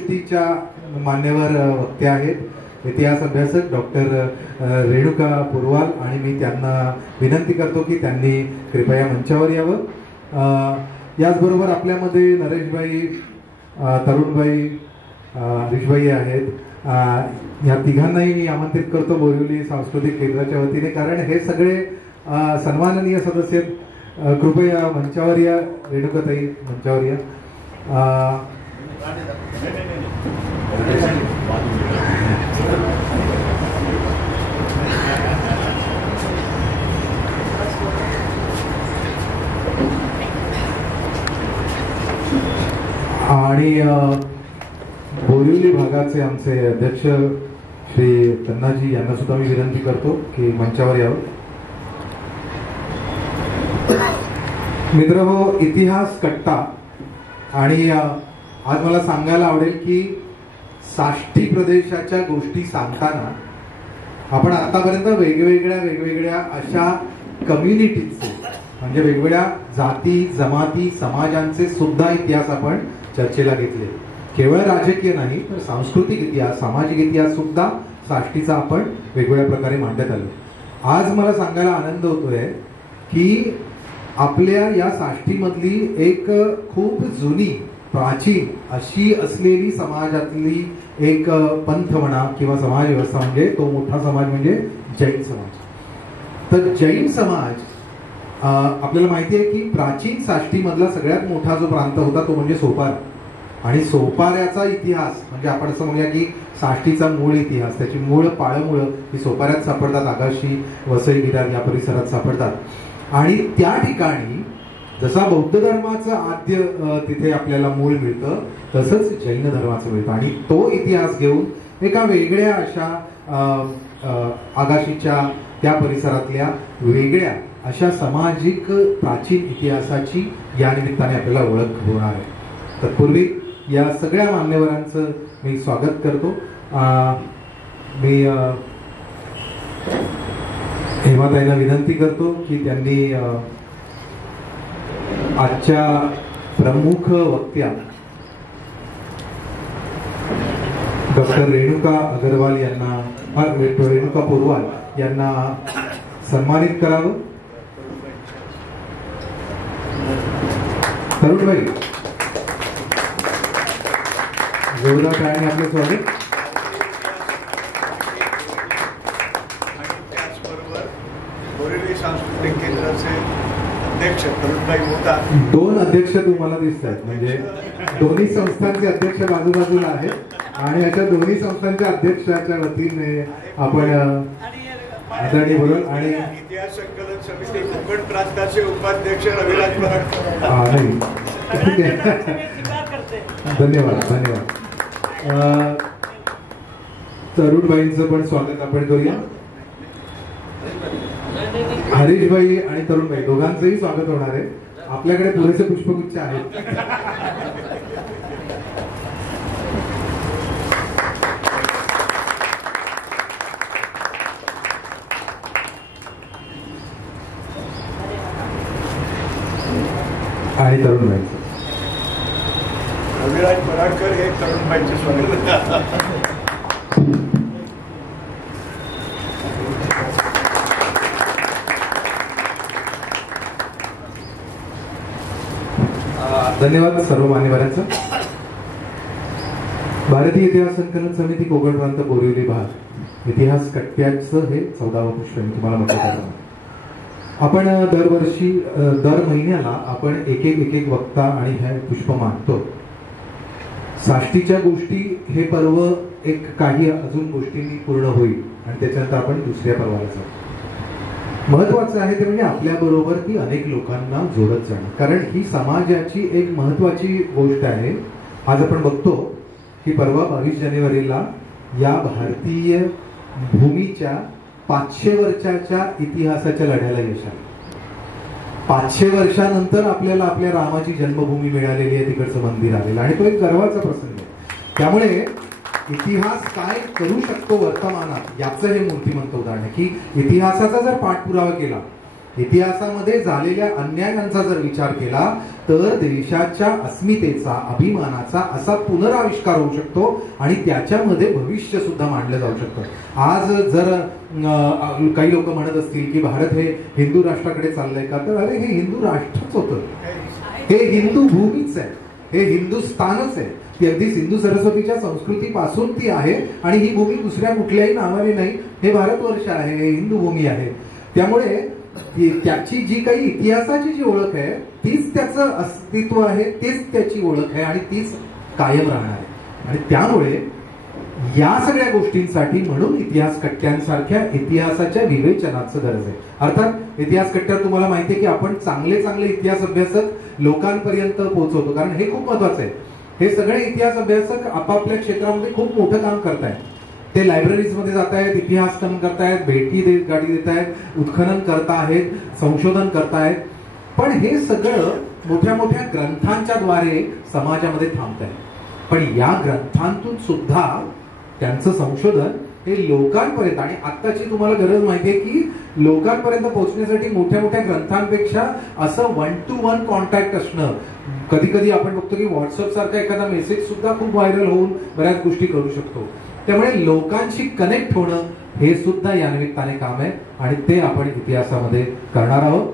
गोष्टीच्या मान्यवर वक्ते आहेत इतिहास अभ्यासक डॉक्टर रेणुका पुरवाल आणि मी त्यांना विनंती करतो की त्यांनी कृपया मंचावर यावं। याचबरोबर आपल्यामध्ये नरेशभाई, तरुणभाई, हरीशभाई आहेत। या तिघांनाही मी आमंत्रित करतो बोरिवली सांस्कृतिक केंद्राच्या वतीने, कारण हे सगळे सन्माननीय सदस्य आहेत। कृपया मंचावर या। रेणुकाताई मंचावर या। आणि बोरिवली भागाचे आमचे अध्यक्ष श्री तन्नाजी यांना सुद्धा मी विनंती करतो की मंचावर यावं। मित्रहो, इतिहास कट्टा आणि आज मला सांगायला आवडेल की साष्टी प्रदेशाच्या गोष्टी सांगताना आपण आतापर्यंत वेगवेगळ्या अशा कम्युनिटीजचे म्हणजे वेगवेगळ्या जाती जमाती समाजांचे सुद्धा इतिहास आपण चर्चेला घेतले। केवळ राजकीय नाही तर सांस्कृतिक इतिहास, सामाजिक इतिहास सुद्धा साष्टीचा आपण वेगवेगळ्या प्रकारे मांडण्यात आलो। आज मला सांगायला आनंद होतोय की आपल्या या साष्टीमधली एक खूप जुनी प्राचीन अशी असलेली समाजातली एक पंथ म्हणा किंवा समाज व्यवस्था म्हणजे तो मोठा समाज म्हणजे जैन समाज। तर जैन समाज आपल्याला माहिती आहे की प्राचीन साष्टीमधला सगळ्यात मोठा जो प्रांत होता तो म्हणजे सोपारा। आणि सोपाऱ्याचा इतिहास म्हणजे आपण असं म्हणूया की साष्टीचा मूळ इतिहास, त्याची मूळ पाळमुळं ही सोपाऱ्यात सापडतात। आगाशी, वसई, विरार या परिसरात सापडतात। आणि त्या ठिकाणी जसा बौद्ध धर्माचं आद्य तिथे आपल्याला मूळ मिळतं तसंच जैन धर्माचं मिळतं। आणि तो इतिहास घेऊन एका वेगळ्या अशा आगाशीच्या त्या परिसरातल्या वेगळ्या अशा सामाजिक प्राचीन इतिहासाची या निमित्ताने आपल्याला ओळख होणार आहे। तत्पूर्वी या सगळ्या मान्यवरांचं मी स्वागत करतो। मी हेमाताईंना विनंती करतो की त्यांनी आजच्या प्रमुख वक्त्या डॉक्टर रेणुका अग्रवाल यांना, रेणुका पुरवाल यांना सन्मानित करावं। तरुणभाई, जोरदार टाळ्यांनी आपले स्वागत। त्याचबरोबर बोरिवली सांस्कृतिक केंद्राचे अध्यक्ष तरुणभाई मोता, दोन अध्यक्ष तुम्हाला दिसत आहेत, म्हणजे दोन्ही संस्थांचे अध्यक्ष बाजूबाजूला आहेत आणि अशा दोन्ही संस्थांच्या अध्यक्षाच्या वतीने आपण आदरणीय बोलून आणि इतिहास संकलन समिती कोकण प्रांताचे उपाध्यक्ष रविराज पराडकर। धन्यवाद धन्यवाद। तरुणबाईंचं पण स्वागत आपण करूया। हरीशभाई आणि तरुणबाई दोघांचंही स्वागत होणार आहे। आपल्याकडे पुरेसे पुष्पगुच्छ आहेत। आणि तरुणबाईंचं रविराज पराडकर हे तरुणबाईंचे स्वागत। धन्यवाद सर्व मान्यवरांचं। भारतीय इतिहास संकलन समिती कोकण प्रांत बोरिवली भाग इतिहास कट्ट्याचं हे 14वं पुष्प मी तुम्हाला म्हटलं। आपण दरवर्षी दर महिन्याला आपण एक एक वक्ता आणि हे पुष्प मानतो। साष्टीच्या गोष्टी हे पर्व एक काही अजून गोष्टींनी पूर्ण होईल आणि त्याच्यानंतर आपण दुसऱ्या पर्वाला जाऊ। महत्वाचं आहे ते म्हणजे आपल्या बरोबर ती अनेक लोकांना जोडत जाणं, कारण ही समाजाची एक महत्वाची गोष्ट आहे। आज आपण बघतो की परवा 22 जानेवारीला या भारतीय भूमीच्या 500 वर्षाच्या इतिहासाच्या लढ्याला यश आलं। 500 वर्षानंतर आपल्याला आपल्या रामाची जन्मभूमी मिळालेली आहे, तिकडचं मंदिर आलेलं आणि तो एक गर्वाचा प्रसंग आहे। त्यामुळे इतिहास काय करू शकतो वर्तमानात याचं हे मूर्तिमंत उदाहरण आहे की इतिहासाचा जर पाठपुरावा केला इतिहासामध्ये झालेल्या अन्यायांचा जर विचार केला तर देशाच्या अस्मितेचा, अभिमानाचा असा पुनराविष्कार होऊ शकतो आणि त्याच्यामध्ये भविष्य सुद्धा मांडलं जाऊ शकतं. आज जर काही लोक म्हणत असतील की भारत हे हिंदू राष्ट्राकडे चाललंय का, तर अरे हे हिंदू राष्ट्रच होतं, हे हिंदू भूमीच आहे, हे हिंदुस्थानच आहे. ती अगदी सिंधू सरस्वतीच्या संस्कृतीपासून ती आहे आणि ही भूमी दुसऱ्या कुठल्याही नावाने नाही. हे भारतवर्ष आहे, हे हिंदू भूमी आहे. त्यामुळे त्याची जी काही इतिहासाची जी ओळख आहे तीच त्याचं अस्तित्व आहे, तीच त्याची ओळख आहे आणि तीच कायम राहणार आहे. आणि त्यामुळे या सगळ्या गोष्टींसाठी म्हणून इतिहास कट्ट्यांसारख्या इतिहासाच्या विवेचनाचं गरज आहे. अर्थात इतिहास कट्ट्यावर तुम्हाला माहिती आहे की आपण चांगले चांगले इतिहास अभ्यासक लोकांपर्यंत पोहोचवतो, कारण हे खूप महत्वाचं आहे. हे सगळे इतिहास अभ्यासक आपापल्या क्षेत्रामध्ये खूप मोठं काम करतायत. ते लायब्ररीज मध्ये जात आहेत, इतिहासकरण करतायत, गाडी देत आहेत, उत्खनन करतायत, संशोधन करतायत. पण हे सगळं मोठ्या मोठ्या ग्रंथांच्या द्वारे समाजामध्ये थांबत आहे. पण या ग्रंथांतून सुद्धा त्यांचं संशोधन हे लोकांपर्यंत, आणि आत्ताची तुम्हाला गरज माहितीये की लोकांपर्यंत पोहोचण्यासाठी मोठ्या मोठ्या ग्रंथांपेक्षा असं 1-to-1 कॉन्टॅक्ट असणं. कधी कधी आपण बघतो की व्हॉट्सअप सारखा एखादा मेसेज सुद्धा खूप व्हायरल होऊन बऱ्याच गोष्टी करू शकतो. त्यामुळे लोकांशी कनेक्ट होणं हे सुद्धा या निमित्ताने काम आहे आणि ते आपण इतिहासामध्ये करणार आहोत.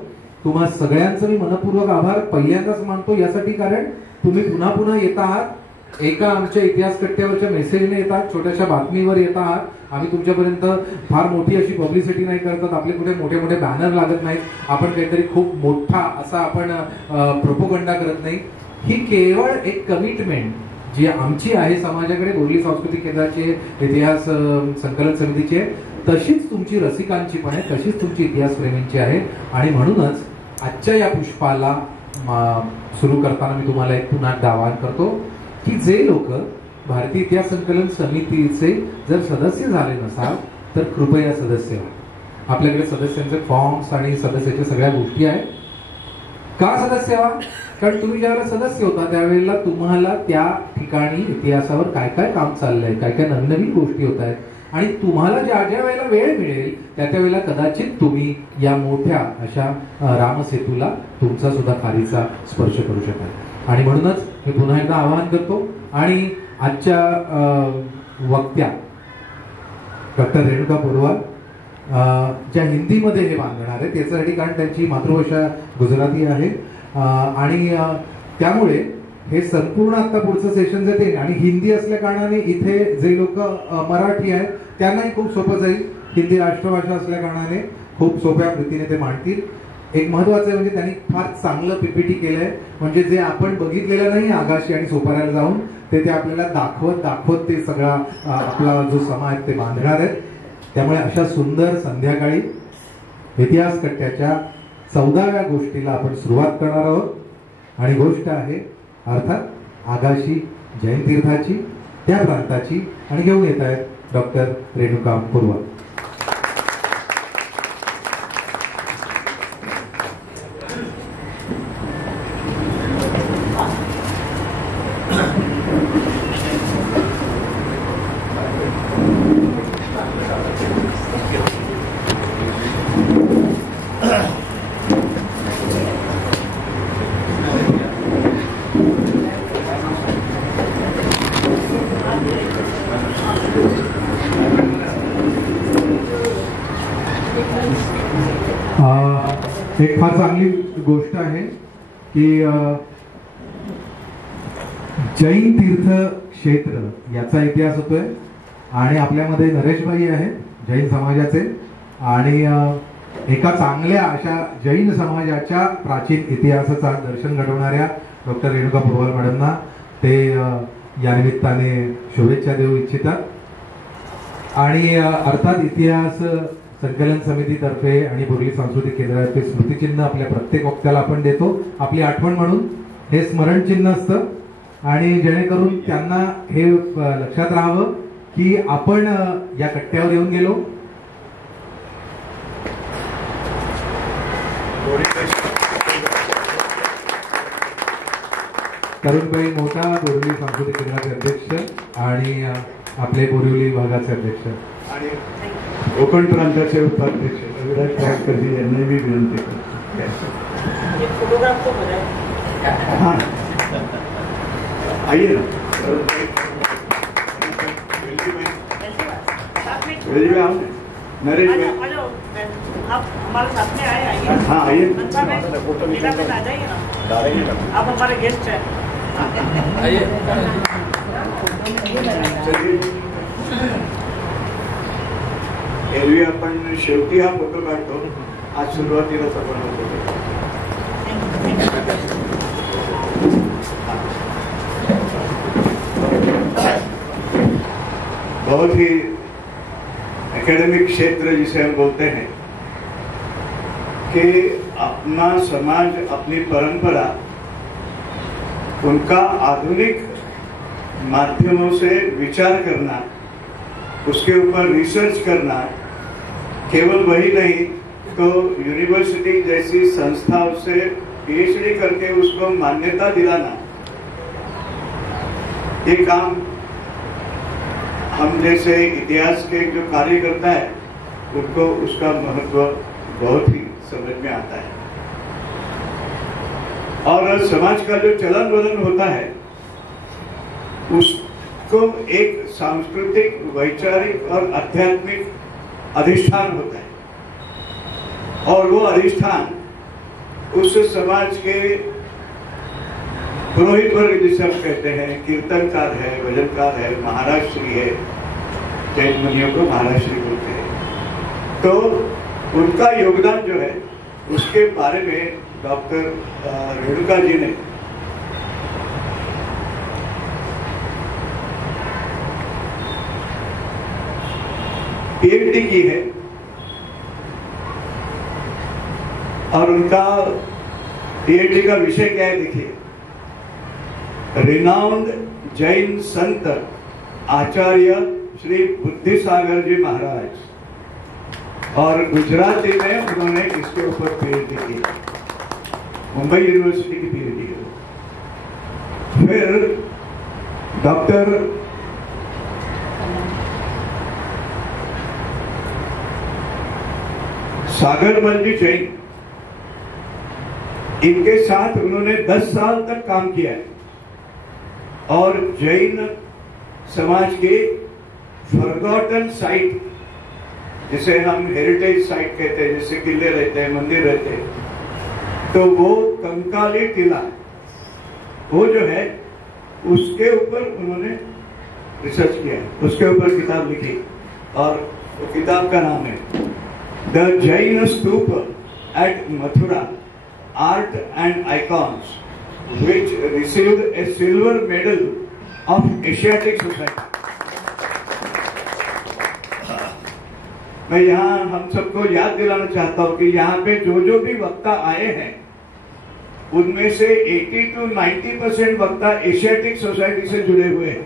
तुम्हा सगळ्यांचं मी मनपूर्वक आभार पहिल्यांदाच मानतो यासाठी, कारण तुम्ही पुन्हा पुन्हा येत आहात, एका आमच्या इतिहास कट्ट्यावरच्या मेसेजने येतात, छोट्याशा बातमीवर येत आहात. आम्ही तुमच्यापर्यंत फार मोठी अशी पब्लिसिटी नाही करतात, आपले कुठे मोठे मोठे बॅनर लागत नाहीत, आपण काहीतरी खूप मोठा असा आपण प्रोपोगंडा करत नाही. ही केवळ एक कमिटमेंट जी आमची आहे समाजाकडे, बोरली सांस्कृतिक केंद्राचे, इतिहास संकलन समितीचे, तशीच तुमची रसिकांची पण आहे, तशीच तुमची इतिहास प्रेमींची आहे. आणि म्हणूनच आजच्या या पुष्पाला सुरू करताना मी तुम्हाला एक पुन्हा आवाहन करतो की जे लोक भारतीय इतिहास संकलन समितीचे जर सदस्य झाले नसाल तर कृपया सदस्य व्हा. आपल्याकडे सदस्यांचे फॉर्म्स आणि सदस्याच्या सगळ्या गोष्टी आहेत. का सदस्य व्हा? कारण तुम्ही ज्यावेळेला सदस्य होता त्यावेळेला तुम्हाला त्या ठिकाणी इतिहासावर काय काय काम चाललंय, काय काय नवीन नवीन गोष्टी होत आहेत, आणि तुम्हाला ज्या ज्या वेळेला वेळ मिळेल त्या त्या वेळेला कदाचित तुम्ही या मोठ्या अशा रामसेतूला तुमचा सुद्धा खारीचा स्पर्श करू शकाल. आणि म्हणूनच मी पुन्हा एकदा आवाहन करतो. आणि आजच्या वक्त्या डॉक्टर रेणुका पोरवाल ज्या हिंदीमध्ये हे बांधणार आहे त्याच्यासाठी, कारण त्यांची मातृभाषा गुजराती आहे आणि त्यामुळे हे संपूर्ण आता पुढचं सेशन जाते. आणि हिंदी असल्या कारणाने इथे जे लोक मराठी आहेत त्यांनाही खूप सोपं जाईल. हिंदी राष्ट्रभाषा असल्या कारणाने खूप सोप्या रीतीने ते मांडतील. एक महत्वाचं म्हणजे त्यांनी फार चांगलं पीपीटी केलंय, म्हणजे जे आपण बघितलेलं नाही आगाशी आणि सोपाऱ्याला जाऊन ते आपल्याला दाखवत ते सगळा आपला जो समाज ते बांधणार आहेत. त्यामुळे अशा सुंदर संध्याकाळी इतिहास कट्ट्याच्या 14व्या गोष्टीला आपण सुरुवात करणार आहोत. आणि गोष्ट आहे अर्थात आगाशी जैन तीर्थाची, त्या प्रांताची, आणि घेऊन येत आहेत डॉक्टर रेणुका पोरवाल. एक फार चांगली गोष्ट आहे की जैन तीर्थ क्षेत्र याचा इतिहास होतोय आणि आपल्यामध्ये नरेशभाई आहेत जैन समाजाचे, आणि एका चांगल्या अशा जैन समाजाच्या प्राचीन इतिहासाचा दर्शन घडवणाऱ्या डॉक्टर रेणुका पोरवाल मॅडमना ते या निमित्ताने शुभेच्छा देऊ इच्छितात. आणि अर्थात इतिहास संकलन समितीतर्फे आणि बोरली सांस्कृतिक केंद्राचे स्मृतिचिन्ह आपल्या प्रत्येक वक्त्याला आपण देतो, आपली आठवण म्हणून. हे स्मरण चिन्ह असतं आणि जेणेकरून त्यांना हे लक्षात राहावं की आपण या कट्ट्यावर येऊन गेलो. तरुणबाई मोठा बोरली सांस्कृतिक केंद्राचे अध्यक्ष आणि आपले बोरिवली भागाचे अध्यक्ष आणि कोकण प्रांताचे उपाध्यक्ष रविराज पराडकरजी यांनी मी विनंती करतो. हाँ आइए ना. वेली में आओ. नरेश भाई आप हमारे साथ में आइए. हाँ आइए. अच्छा भाई लीला में आ जाइए ना, आप हमारे गेस्ट हैं. चलिए. एरवी आपण शेवटी हा फोटो काढतो, आज सुरुवातीलाच आपण हा फोटो काढतो. बहुत ही एकेडमिक क्षेत्र जिसे हम बोलते हैं कि अपना समाज, अपनी परंपरा, उनका आधुनिक माध्यमों से विचार करना, उसके ऊपर रिसर्च करना, केवल वही नहीं तो यूनिवर्सिटी जैसी संस्थाओं से पीएचडी करके उसको मान्यता दिलाना, ये काम हम जैसे इतिहास के जो कार्यकर्ता है उनको उसका महत्व बहुत ही समझ में आता है. और समाज का जो चलन वलन होता है उसको एक सांस्कृतिक, वैचारिक और आध्यात्मिक अधिष्ठान होता है. और वो अधिष्ठान उस समाज के पुरोहित वर्ग जिसे हम कहते हैं, कीर्तनकार है, भजनकार है, महाराष्ट्री है, जैन मुनियों को महाराष्ट्री बोलते हैं, तो उनका योगदान जो है उसके बारे में डॉक्टर रेणुका जी ने पीएचडी की है. और उनका पीएचडी का विषय क्या है देखिए, रिनाउंड जैन संत आचार्य श्री बुद्धिसागर जी महाराज, और गुजराती में उन्होंने इसके ऊपर पीएचडी की, मुंबई यूनिवर्सिटी की पीएचडी है. फिर डॉक्टर सागरमल जी जैन, इनके साथ उन्होंने 10 साल तक काम किया है और जैन समाज के फॉरगॉटन साइट, जिसे हम हेरिटेज साइट कहते हैं, जैसे किले रहते हैं, मंदिर रहते हैं, तो वो कंकाली टीला, वो जो है उसके ऊपर उन्होंने रिसर्च किया, उसके ऊपर किताब लिखी, और वो किताब का नाम है the Jain stupa at Mathura, art and icons, which received a silver medal of Asiatic Society. मैं यहाँ हम सबको याद दिलाना चाहता हूँ कि यहाँ पे जो भी वक्ता आए हैं उनमें से 80 to 90% वक्ता एशियाटिक सोसाइटी से जुड़े हुए हैं.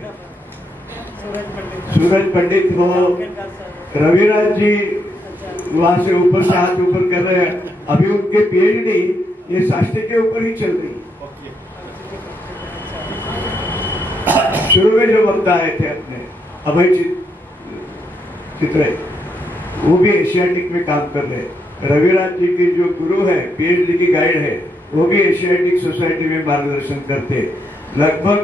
सूरज पंडित हो, रविराज जी वहां से ऊपर से हाथ ऊपर कर रहे हैं, अभी उनके पीएचडी ये साष्टी के ऊपर ही चल रही है. शुरू में जो वक्ता आए थे अपने अभय चित्रे, वो भी एशियाटिक में काम कर रहे हैं. रविराज जी की जो गुरु है, पीएचडी की गाइड है, वो भी एशियाटिक सोसाइटी में मार्गदर्शन करते हैं. लगभग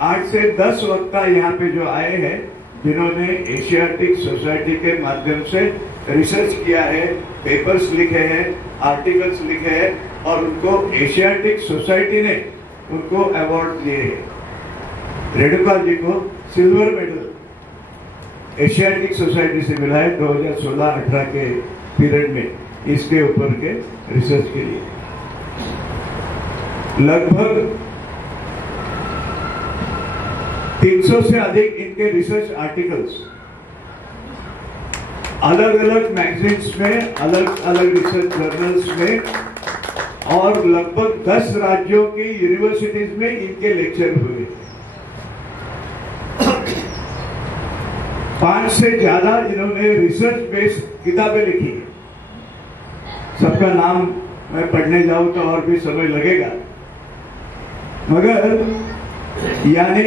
8 से 10 वक्ता यहाँ पे जो आए हैं जिन्होंने एशियाटिक सोसाइटी के माध्यम से रिसर्च किया है, पेपर्स लिखे हैं, आर्टिकल्स लिखे हैं, और उनको एशियाटिक सोसाइटी ने उनको अवार्ड दिए हैं. रेणुका जी को सिल्वर मेडल एशियाटिक सोसाइटी से मिला है 2016-18 के पीरियड में, इसके ऊपर के रिसर्च के लिए. लगभग 300 से अधिक इनके रिसर्च आर्टिकल्स अलग अलग मैगजीन्स में, अलग अलग रिसर्च जर्नल्स में, और लगभग 10 राज्यों की यूनिवर्सिटीज में इनके लेक्चर हुए. 5 से ज्यादा इन्होंने रिसर्च बेस्ड किताबें लिखी. सबका नाम मैं पढ़ने जाऊं तो और भी समय लगेगा, मगर यानी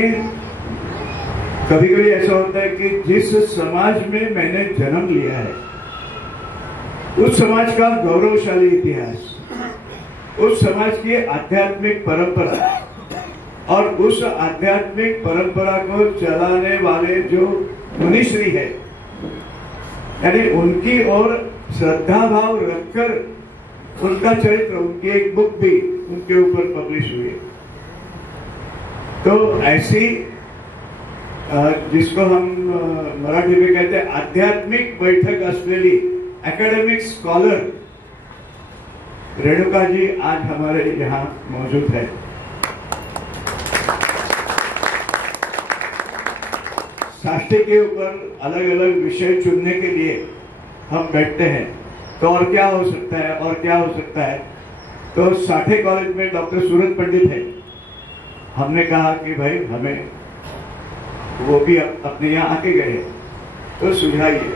कभी कभी ऐसा होता है कि जिस समाज में मैंने जन्म लिया है उस समाज का गौरवशाली इतिहास, उस समाज की आध्यात्मिक परंपरा और उस आध्यात्मिक परंपरा को चलाने वाले जो मुनिश्री है, यानी उनकी ओर श्रद्धा भाव रखकर उनका चरित्र, उनकी एक बुक भी उनके ऊपर पब्लिश हुई है। तो ऐसी जिसको हम मराठी में कहते हैं आध्यात्मिक बैठक असलेली एकेडमिक स्कॉलर रेणुका जी आज हमारे यहाँ मौजूद है। साष्टी के ऊपर अलग अलग विषय चुनने के लिए हम बैठते हैं, तो और क्या हो सकता है और क्या हो सकता है। तो साठे कॉलेज में डॉक्टर सूरज पंडित है, हमने कहा कि भाई हमें वो भी अपने यहाँ आके गए तो सुझाइए।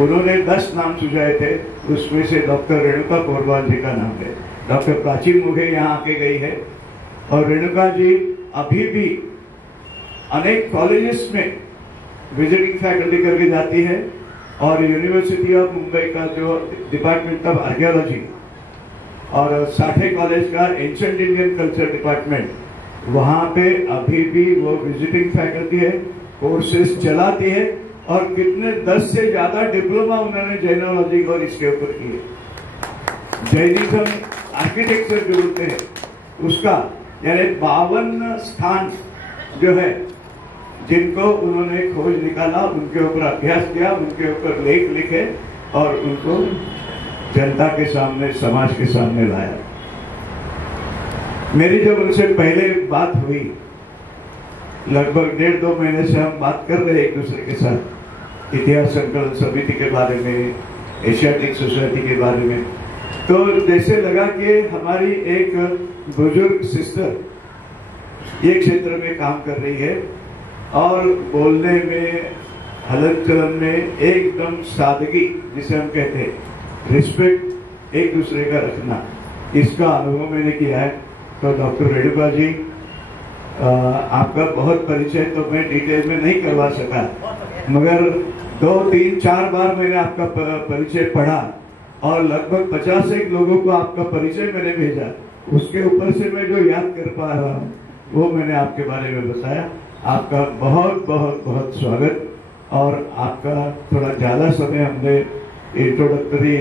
उन्होंने 10 नाम सुझाए थे, उसमें से डॉक्टर रेणुका पोरवाल जी का नाम है। डॉक्टर प्राची मुघे यहाँ आके गई है और रेणुका जी अभी भी अनेक कॉलेजेस में विजिटिंग फैकल्टी करके जाती है और यूनिवर्सिटी ऑफ मुंबई का जो डिपार्टमेंट ऑफ आर्कियोलॉजी और साठे कॉलेज का एंशिएंट इंडियन कल्चर डिपार्टमेंट, वहां पे अभी भी वो विजिटिंग फैकल्टी है, कोर्सेज चलाती है और कितने 10 से ज्यादा डिप्लोमा उन्होंने जैनोलॉजी और इसके ऊपर किए। जैनिज्म आर्किटेक्चर जो बोलते हैं उसका, यानी 52 स्थान जो है जिनको उन्होंने खोज निकाला, उनके ऊपर अभ्यास किया, उनके ऊपर लेख लिखे और उनको जनता के सामने, समाज के सामने लाया। मेरी जब उनसे पहले बात हुई, लगभग 1.5-2 महीने से हम बात कर रहे एक दूसरे के साथ इतिहास संकलन समिति के बारे में, एशियाटिक सोसाइटी के बारे में, तो जैसे लगा कि हमारी एक बुजुर्ग सिस्टर ये क्षेत्र में काम कर रही है और बोलने में, हलन चलन में एकदम सादगी, जिसे हम कहते हैं रिस्पेक्ट एक दूसरे का रखना, इसका अनुभव मैंने किया है। तो डॉक्टर रेणुका जी, आपका बहुत परिचय तो मैं डिटेल में नहीं करवा सका, मगर 2, 3, 4 बार मैंने आपका परिचय पढ़ा और लगभग 50 लोगों को आपका परिचय मैंने भेजा। उसके ऊपर से मैं जो याद कर पा रहा हूँ वो मैंने आपके बारे में बताया। आपका बहुत बहुत बहुत स्वागत। और आपका थोड़ा ज्यादा समय हमने इंट्रोडक्टरी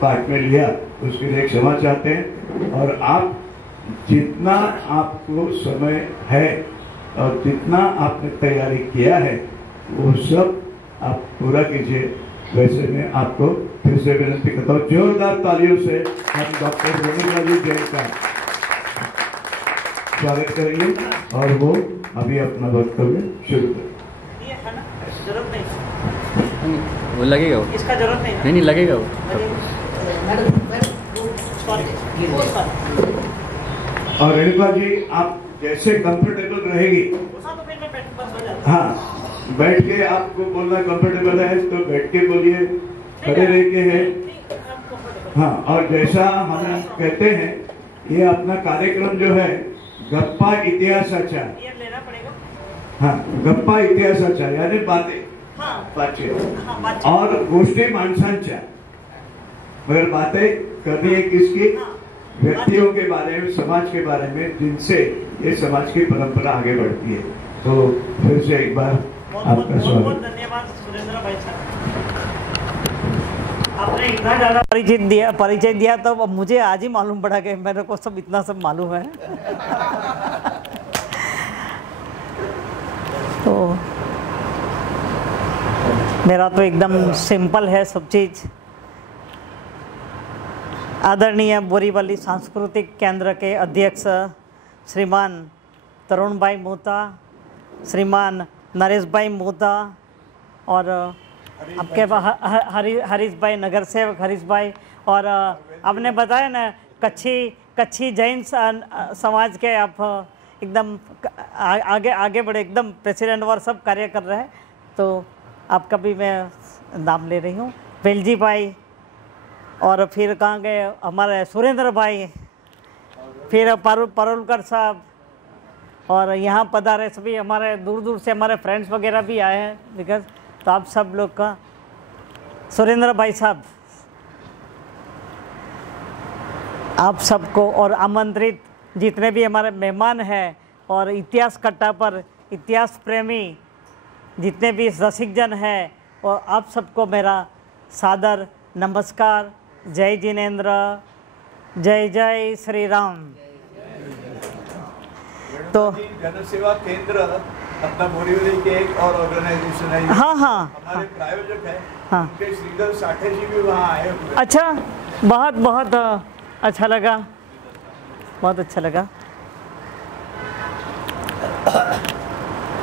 पार्ट में लिया, उसके लिए क्षमा चाहते हैं। और आप जितना आपको समय है और जितना आपने तैयारी किया है वो सब आप पूरा कीजिए। वैसे मैं आपको फिर से विनती करता हूँ, जोरदार तालियों से हम डॉक्टर रेणुका जी जैन का स्वागत करेंगे और वो अभी अपना वक्तव्य शुरू करें। जरूरत नहीं, वो लगेगा, वो इसका जरूरत नहीं, नहीं लगेगा वो। और रेणुका जी, आप जैसे कंफर्टेबल रहेगी, हाँ, बैठ के आपको बोलना कंफर्टेबल है तो बैठ के बोलिए, खड़े रह के है, हाँ। और जैसा हम कहते हैं, ये अपना कार्यक्रम जो है गप्पा इतिहासाचा, हाँ, गप्पा इतिहासाचा यानी बातें, बातचीत और गोष्टी माणसांच्या, मगर बातें करनी है किसकी? व्यक्तियों के बारे में, समाज के बारे में, जिनसे ये समाज की परंपरा आगे बढ़ती है। तो फिर से एक बार आपका स्वागत। धन्यवाद सुरेंद्र भाई साहब, आपने इतना ज्यादा परिचय दिया तो मुझे आज ही मालूम पड़ा कि मेरे को सब इतना सब मालूम है। तो मेरा तो एकदम सिंपल है सब चीज। आदरणीय बोरीवली सांस्कृतिक केंद्र के अध्यक्ष श्रीमान तरुण भाई मोहता, श्रीमान नरेश भाई मोहता और आपके हरीश भाई, नगर सेवक हरीश भाई, और आपने बताया ना कच्छी जैन समाज के आप एकदम आगे बढ़े, एकदम प्रेसिडेंट और सब कार्य कर रहे हैं। तो आपका भी मैं नाम ले रही हूँ। वेलजी भाई, और फिर कहाँ गए हमारे सुरेंद्र भाई, फिर परोलकर साहब, और यहाँ पधारे सभी हमारे दूर दूर से हमारे फ्रेंड्स वगैरह भी आए हैं बिकॉज, तो आप सब लोग का, सुरेंद्र भाई साहब, आप सबको और आमंत्रित जितने भी हमारे मेहमान हैं और इतिहास कट्टा पर इतिहास प्रेमी जितने भी रसिकजन हैं, और आप सबको मेरा सादर नमस्कार। जय जिनेन्द्र, जय जय श्री राम। तो जन सेवा केंद्र अपना बोरीवली के एक और ऑर्गेनाइजेशन है, हाँ हाँ हमारे प्रायोजक है, हाँ। उनके श्रीधर साठे जी भी वहाँ आए हुए। अच्छा, बहुत बहुत अच्छा लगा, बहुत अच्छा लगा।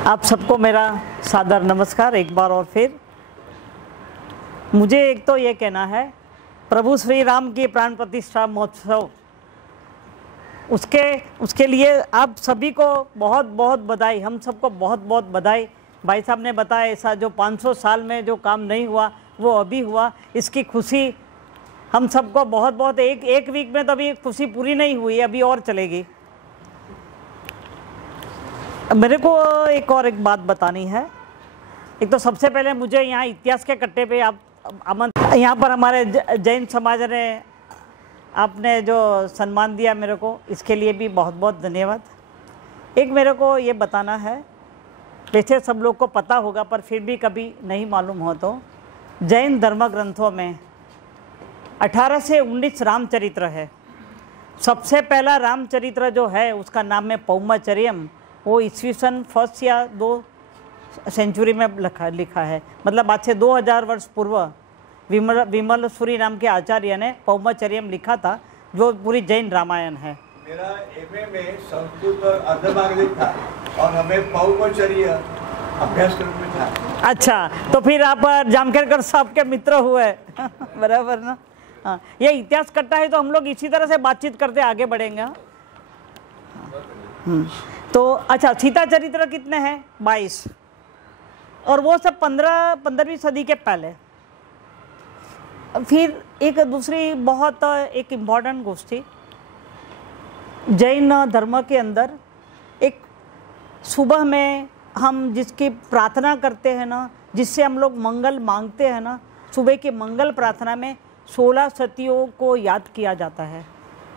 आप सबको मेरा सादर नमस्कार एक बार और फिर। मुझे एक तो ये कहना है, प्रभु श्री राम की प्राण प्रतिष्ठा महोत्सव, उसके लिए आप सभी को बहुत बहुत बधाई, हम सबको बहुत बहुत बधाई। भाई साहब ने बताया ऐसा जो 500 साल में जो काम नहीं हुआ वो अभी हुआ, इसकी खुशी हम सबको बहुत बहुत, एक वीक में तो अभी खुशी पूरी नहीं हुई, अभी और चलेगी। मेरे को एक बात बतानी है। एक तो सबसे पहले मुझे यहाँ इतिहास के कट्टे पे आप यहाँ पर हमारे जैन समाज ने आपने जो सम्मान दिया मेरे को, इसके लिए भी बहुत बहुत धन्यवाद। एक मेरे को ये बताना है, वैसे सब लोग को पता होगा पर फिर भी कभी नहीं मालूम हो तो, जैन धर्म ग्रंथों में 18 से 19 रामचरित्र है। सबसे पहला रामचरित्र जो है उसका नाम है पौमचर्यम, वो ईस्वीसन 1 या 2 सेंचुरी में लिखा है, मतलब आज से 2000 वर्ष पूर्व विमल सूरी नाम के आचार्य ने पौमचर्यम लिखा था, जो पूरी जैन रामायण है। मेरा एमए में संस्कृत और अर्धमागधिक था और हमें पौमचर्य अभ्यासक्रम में था। अच्छा, तो फिर आप जामखेड़कर साहब के मित्र हुए बराबर ना। हाँ, ये इतिहास कट्टा है तो हम लोग इसी तरह से बातचीत करते आगे बढ़ेंगे। तो अच्छा, सीता चरित्र कितने हैं? 22, और वो सब 15वीं सदी के पहले। फिर एक दूसरी बहुत एक इम्पॉर्टेंट गोष्ठी जैन धर्म के अंदर, एक सुबह में हम जिसकी प्रार्थना करते हैं ना, जिससे हम लोग मंगल मांगते हैं ना, सुबह की मंगल प्रार्थना में 16 सतियों को याद किया जाता है।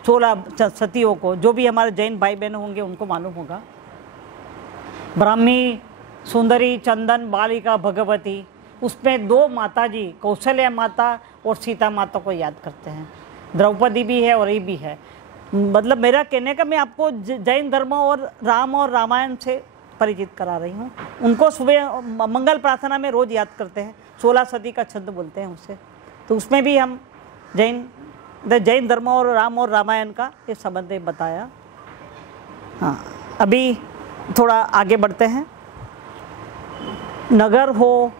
16 सतियों को, जो भी हमारे जैन भाई बहन होंगे उनको मालूम होगा। ब्राह्मी, सुंदरी, चंदन, बालिका, भगवती, उसमें 2 माता जी, कौशल्या माता और सीता माता को याद करते हैं। द्रौपदी भी है और ये भी है। मतलब मेरा कहने का, मैं आपको जैन धर्म और राम और रामायण से परिचित करा रही हूँ। उनको सुबह मंगल प्रार्थना में रोज़ याद करते हैं, 16 सदी का छंद बोलते हैं उसे। तो उसमें भी हम जैन धर्म और रामायण का ये संबंध बताया। हाँ, अभी थोड़ा आगे बढ़ते हैं। नगर हो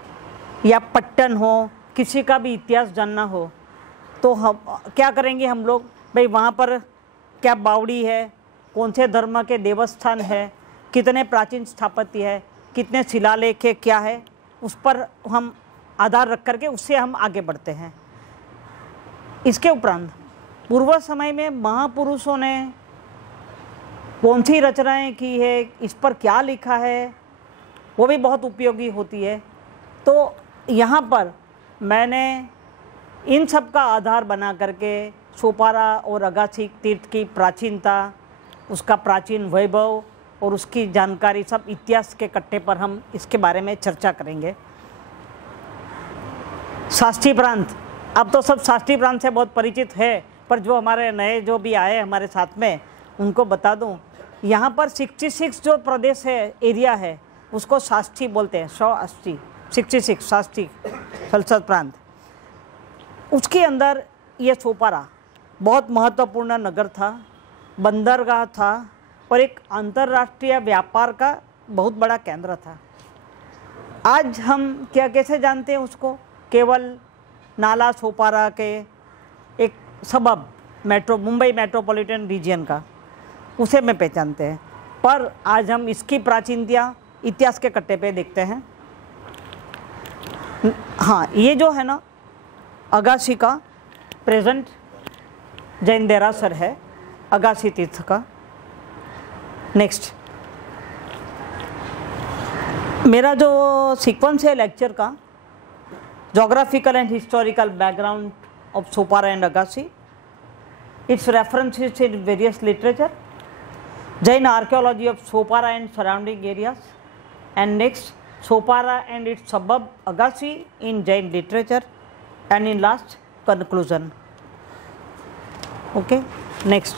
या पट्टन हो, किसी का भी इतिहास जानना हो तो हम क्या करेंगे, हम लोग भाई वहाँ पर क्या बावड़ी है, कौन से धर्म के देवस्थान है, कितने प्राचीन स्थापत्य है, कितने शिलालेख है, क्या है, उस पर हम आधार रख करके उससे हम आगे बढ़ते हैं। इसके उपरांत पूर्व समय में महापुरुषों ने कौन सी रचनाएं की है, इस पर क्या लिखा है, वो भी बहुत उपयोगी होती है। तो यहाँ पर मैंने इन सब का आधार बना करके सोपारा और अगासी तीर्थ की प्राचीनता, उसका प्राचीन वैभव और उसकी जानकारी, सब इतिहास के कट्टे पर हम इसके बारे में चर्चा करेंगे। शास्त्री प्रांत, अब तो सब शास्त्री प्रांत से बहुत परिचित है, पर जो हमारे नए जो भी आए हमारे साथ में उनको बता दूं, यहाँ पर 66 जो प्रदेश है, एरिया है, उसको शास्त्री बोलते हैं। 66 शास्त्री संसद प्रांत। उसके अंदर ये सोपारा बहुत महत्वपूर्ण नगर था, बंदरगाह था और एक अंतर्राष्ट्रीय व्यापार का बहुत बड़ा केंद्र था। आज हम क्या कैसे जानते हैं उसको? केवल नाला सोपारा के एक सबब मुंबई मेट्रोपॉलिटन रीजन का, उसे में पहचानते हैं। पर आज हम इसकी प्राचीनता इतिहास के कट्टे पे देखते हैं। हाँ, ये जो है ना अगासी का प्रेजेंट जैन देरासर है, अगासी तीर्थ का। नेक्स्ट, मेरा जो सीक्वेंस है लेक्चर का, geographical and historical background of Sopara and Agashi, its references in various literature, Jain archaeology of Sopara and surrounding areas, and next Sopara and its suburb Agashi in Jain literature, and in last conclusion. Okay, next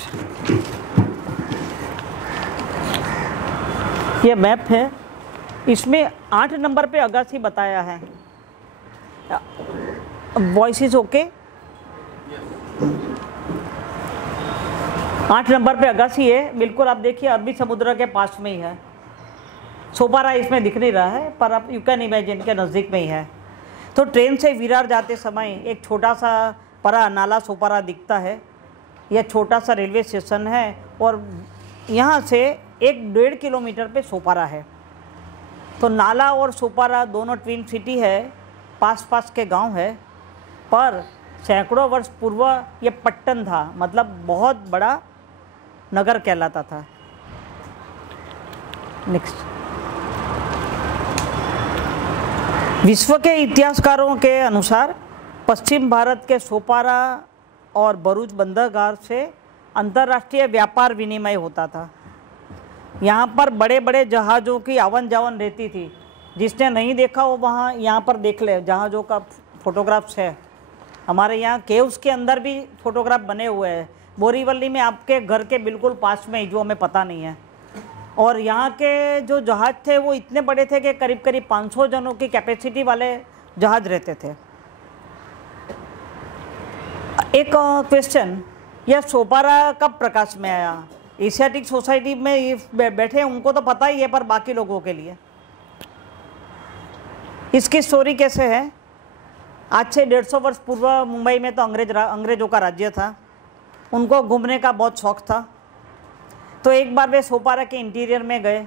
ये map है, इसमें 8 number पे अगासी बताया है. Voice is okay? 8 number पे अगासी है, बिल्कुल आप देखिए अरबी समुद्र के पास में ही है. सोपारा इसमें दिख नहीं रहा है, पर आप यू कैन इमेजिन के नज़दीक में ही है. तो ट्रेन से विरार जाते समय एक छोटा सा परा नाला सोपारा दिखता है. यह छोटा सा रेलवे स्टेशन है और यहाँ से 1-1.5 किलोमीटर पे सोपारा है. तो नाला और सोपारा दोनों ट्विन सिटी है, पास पास के गांव है, पर सैकड़ों वर्ष पूर्व ये पट्टन था, मतलब बहुत बड़ा नगर कहलाता था. नेक्स्ट, विश्व के इतिहासकारों के अनुसार पश्चिम भारत के सोपारा और भरूच बंदरगाह से अंतर्राष्ट्रीय व्यापार विनिमय होता था. यहाँ पर बड़े बड़े जहाज़ों की आवन जावन रहती थी. जिसने नहीं देखा वो वहाँ यहाँ पर देख ले, जहाज़ों का फोटोग्राफ्स है. हमारे यहाँ केव्स के अंदर भी फोटोग्राफ बने हुए हैं, बोरीवली में आपके घर के बिल्कुल पास में, जो हमें पता नहीं है. और यहाँ के जो जहाज़ थे वो इतने बड़े थे कि करीब करीब 500 जनों की कैपेसिटी वाले जहाज़ रहते थे. एक क्वेश्चन, यह सोपारा कब प्रकाश में आया? एशियाटिक सोसाइटी में ये बैठे उनको तो पता ही है, पर बाकी लोगों के लिए इसकी स्टोरी कैसे है? आज से 150 वर्ष पूर्व मुंबई में तो अंग्रेजों का राज्य था. उनको घूमने का बहुत शौक़ था. तो एक बार वे सोपारा के इंटीरियर में गए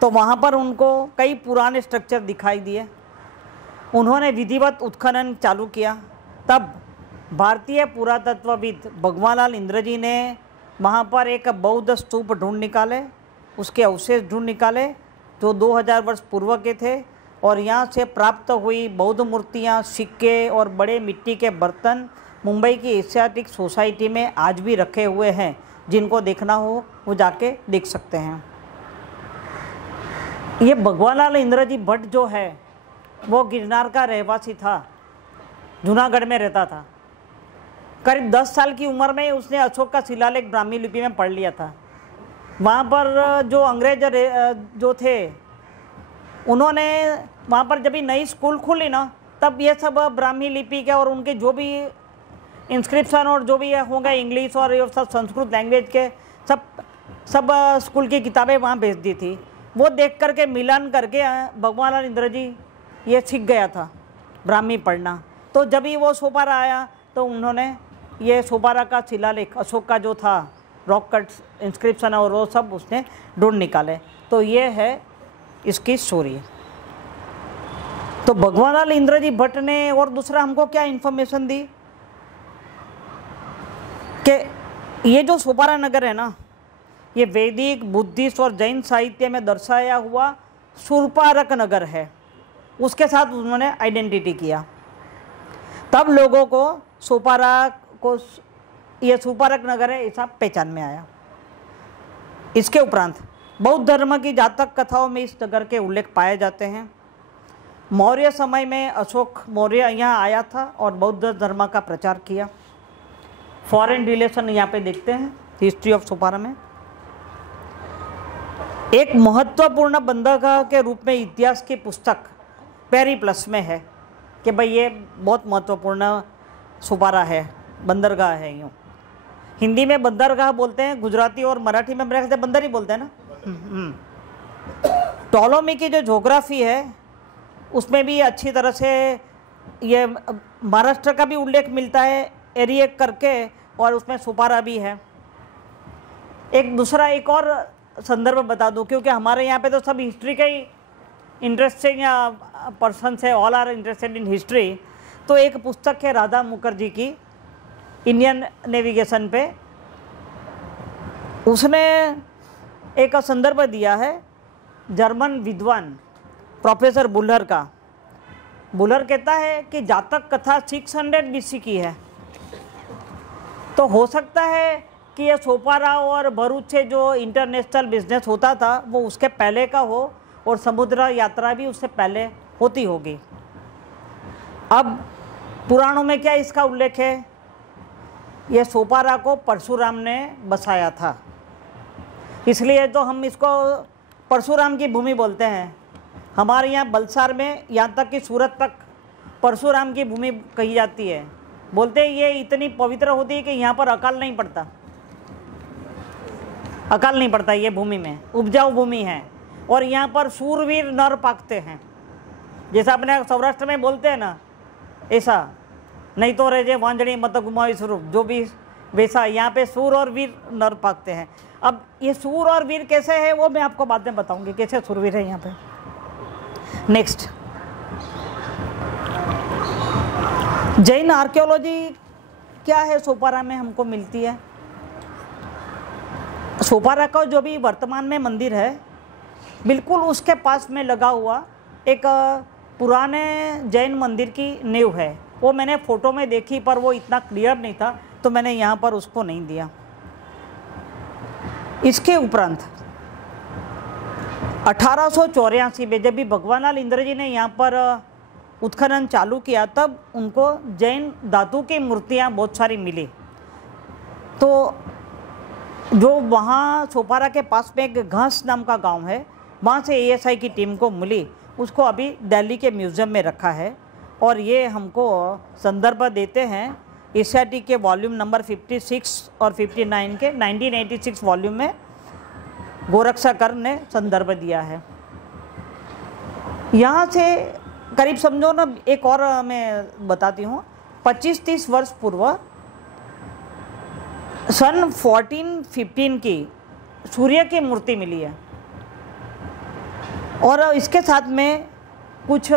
तो वहाँ पर उनको कई पुराने स्ट्रक्चर दिखाई दिए. उन्होंने विधिवत उत्खनन चालू किया. तब भारतीय पुरातत्वविद भगवानलाल इंद्रजी ने वहाँ पर एक बौद्ध स्तूप ढूंढ निकाले, उसके अवशेष ढूंढ निकाले जो 2000 वर्ष पूर्व के थे. और यहाँ से प्राप्त हुई बौद्ध मूर्तियाँ, सिक्के और बड़े मिट्टी के बर्तन मुंबई की एशियाटिक सोसाइटी में आज भी रखे हुए हैं. जिनको देखना हो वो जाके देख सकते हैं. ये भगवानलाल इंद्रजी भट्ट जो है वो गिरनार का रहवासी था, जूनागढ़ में रहता था. करीब 10 साल की उम्र में उसने अशोक का शिलालेख ब्राह्मी लिपि में पढ़ लिया था. वहाँ पर जो अंग्रेज जो थे उन्होंने वहाँ पर जब भी नई स्कूल खुली ना, तब ये सब ब्राह्मी लिपि के और उनके जो भी इंस्क्रिप्शन और जो भी होंगे इंग्लिश और ये सब संस्कृत लैंग्वेज के सब स्कूल की किताबें वहाँ भेज दी थी. वो देख करके मिलान करके भगवानलाल इंद्रजी ये सीख गया था ब्राह्मी पढ़ना. तो जब ही वो सोपारा आया तो उन्होंने ये सोपारा का शिलालेख अशोक का जो था रॉक कट इंस्क्रिप्शन और वो सब उसने ढूंढ निकाले. तो ये है इसकी स्टोरी. तो भगवानलाल इंद्रजी भट्ट ने और दूसरा हमको क्या इन्फॉर्मेशन दी कि ये जो सोपारा नगर है ना, ये वैदिक, बुद्धिस्ट और जैन साहित्य में दर्शाया हुआ शूर्पारक नगर है. उसके साथ उन्होंने आइडेंटिटी किया. तब लोगों को सोपारा को ये शूर्पारक नगर है ऐसा पहचान में आया. इसके उपरांत बौद्ध धर्म की जातक कथाओं में इस नगर के उल्लेख पाए जाते हैं. मौर्य समय में अशोक मौर्य यहाँ आया था और बौद्ध धर्म का प्रचार किया. फॉरेन रिलेशन यहाँ पे देखते हैं हिस्ट्री ऑफ सोपारा में. एक महत्वपूर्ण बंदरगाह के रूप में इतिहास की पुस्तक पेरीप्लस में है कि भाई ये बहुत महत्वपूर्ण सोपारा है, बंदरगाह है. यूँ हिंदी में बंदरगाह बोलते हैं, गुजराती और मराठी में मेरे ख्याल से बंदर ही बोलते हैं ना. टॉलोमी की जो ज्योग्राफी है उसमें भी अच्छी तरह से ये महाराष्ट्र का भी उल्लेख मिलता है एरिएक करके, और उसमें सोपारा भी है. एक दूसरा एक और संदर्भ बता दूं, क्योंकि हमारे यहाँ पे तो सब हिस्ट्री का ही इंटरेस्टिंग पर्सन है, all are interested in history. तो एक पुस्तक है राधा मुखर्जी की इंडियन नेविगेशन पे, उसने एक संदर्भ दिया है. जर्मन विद्वान प्रोफेसर बुल्लर का। बुल्लर कहता है कि जातक कथा 600 BC की है, तो हो सकता है कि यह सोपारा और भरूच से जो इंटरनेशनल बिजनेस होता था वो उसके पहले का हो, और समुद्र यात्रा भी उससे पहले होती होगी। अब पुराणों में क्या इसका उल्लेख है? यह सोपारा को परशुराम ने बसाया था, इसलिए तो हम इसको परशुराम की भूमि बोलते हैं। हमारे यहाँ बलसार में, यहाँ तक कि सूरत तक परशुराम की भूमि कही जाती है। बोलते हैं ये इतनी पवित्र होती है कि यहाँ पर अकाल नहीं पड़ता, अकाल नहीं पड़ता। ये भूमि में उपजाऊ भूमि है, और यहाँ पर सूरवीर नर पाकते हैं। जैसा अपने सौराष्ट्र में बोलते हैं ना, ऐसा नहीं तो रहे वांजड़ी मत घुमावी स्वरूप, जो भी वैसा यहाँ पे सूर और वीर नर पाकते हैं। अब ये सूर और वीर कैसे है वो मैं आपको बाद में बताऊंगी, कैसे सूरवीर है यहाँ पे। नेक्स्ट, जैन आर्कियोलॉजी क्या है सोपारा में हमको मिलती है। सोपारा का जो भी वर्तमान में मंदिर है, बिल्कुल उसके पास में लगा हुआ एक पुराने जैन मंदिर की नींव है। वो मैंने फ़ोटो में देखी, पर वो इतना क्लियर नहीं था, तो मैंने यहाँ पर उसको नहीं दिया। इसके उपरांत 1884 में जब भी भगवानलाल इंद्र जी ने यहाँ पर उत्खनन चालू किया, तब उनको जैन धातु की मूर्तियाँ बहुत सारी मिली। तो जो वहाँ सोपारा के पास में एक घास नाम का गांव है, वहाँ से ASI की टीम को मिली, उसको अभी दिल्ली के म्यूज़ियम में रखा है। और ये हमको संदर्भ देते हैं एशियाटिक के वॉल्यूम नंबर 56 और 59 के 1986 वॉल्यूम में गोरक्षकर ने संदर्भ दिया है। यहाँ से करीब समझो ना, एक और मैं बताती हूँ, 25-30 वर्ष पूर्व सन 1415 की सूर्य की मूर्ति मिली है, और इसके साथ में कुछ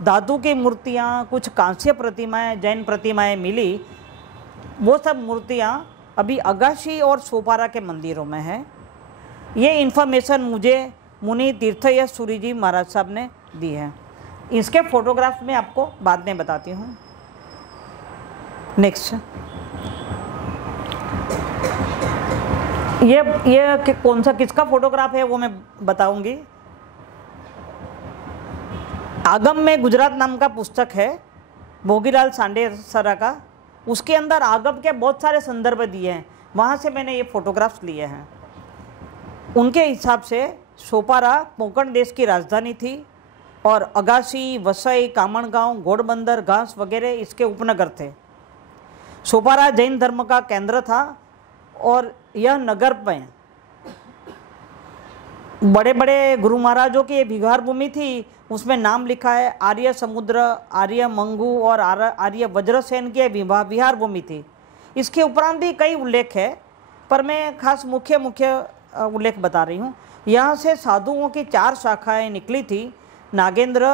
धातु की मूर्तियाँ, कुछ कांस्य प्रतिमाएं, जैन प्रतिमाएं मिली। वो सब मूर्तियाँ अभी अगाशी और सोपारा के मंदिरों में है। ये इन्फॉर्मेशन मुझे मुनि तीर्थयश सूरी जी महाराज साहब ने दी है। इसके फोटोग्राफ में आपको बाद में बताती हूँ। नेक्स्ट, ये कौन सा किसका फोटोग्राफ है वो मैं बताऊंगी। आगम में गुजरात नाम का पुस्तक है भोगीलाल सांडेसरा का, उसके अंदर आगम के बहुत सारे संदर्भ दिए हैं, वहाँ से मैंने ये फोटोग्राफ्स लिए हैं। उनके हिसाब से सोपारा कोंकण देश की राजधानी थी, और अगासी, वसई, कामणगांव, घोड़बंदर, घास वगैरह इसके उपनगर थे। सोपारा जैन धर्म का केंद्र था, और यह नगर में बड़े बड़े गुरु महाराजों की विहार भूमि थी। उसमें नाम लिखा है आर्य समुद्र, आर्य मंगू और आर्य वज्रसेन की विहार भूमि थी। इसके उपरांत भी कई उल्लेख है, पर मैं खास मुख्य उल्लेख बता रही हूँ। यहाँ से साधुओं की 4 शाखाएं निकली थी, नागेंद्र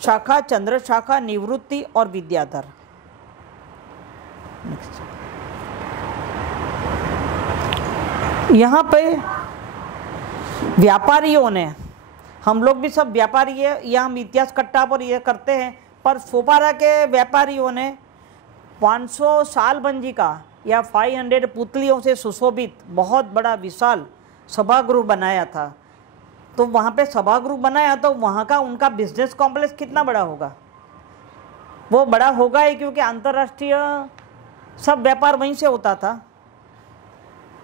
शाखा, चंद्र शाखा, निवृत्ति और विद्याधर। यहाँ पे व्यापारियों ने, हम लोग भी सब व्यापारी है, या हम इतिहास कट्टा पर ये करते हैं, पर सोपारा के व्यापारियों ने 500 साल बंजी का या 500 पुतलियों से सुशोभित बहुत बड़ा विशाल सभागृह बनाया था। तो वहाँ पे सभागृह बनाया, तो वहाँ का उनका बिजनेस कॉम्प्लेक्स कितना बड़ा होगा? वो बड़ा होगा ही, क्योंकि अंतर्राष्ट्रीय सब व्यापार वहीं से होता था।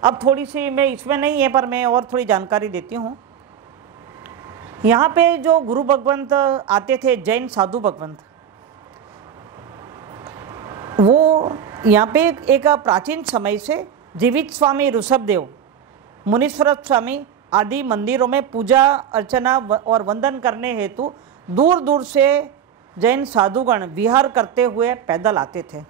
अब थोड़ी सी मैं इसमें नहीं है, पर मैं और थोड़ी जानकारी देती हूँ। यहाँ पे जो गुरु भगवंत आते थे, जैन साधु भगवंत, वो यहाँ पे एक प्राचीन समय से जीवित स्वामी ऋषभदेव, मुनीश्वर स्वामी आदि मंदिरों में पूजा अर्चना और वंदन करने हेतु दूर दूर से जैन साधुगण विहार करते हुए पैदल आते थे।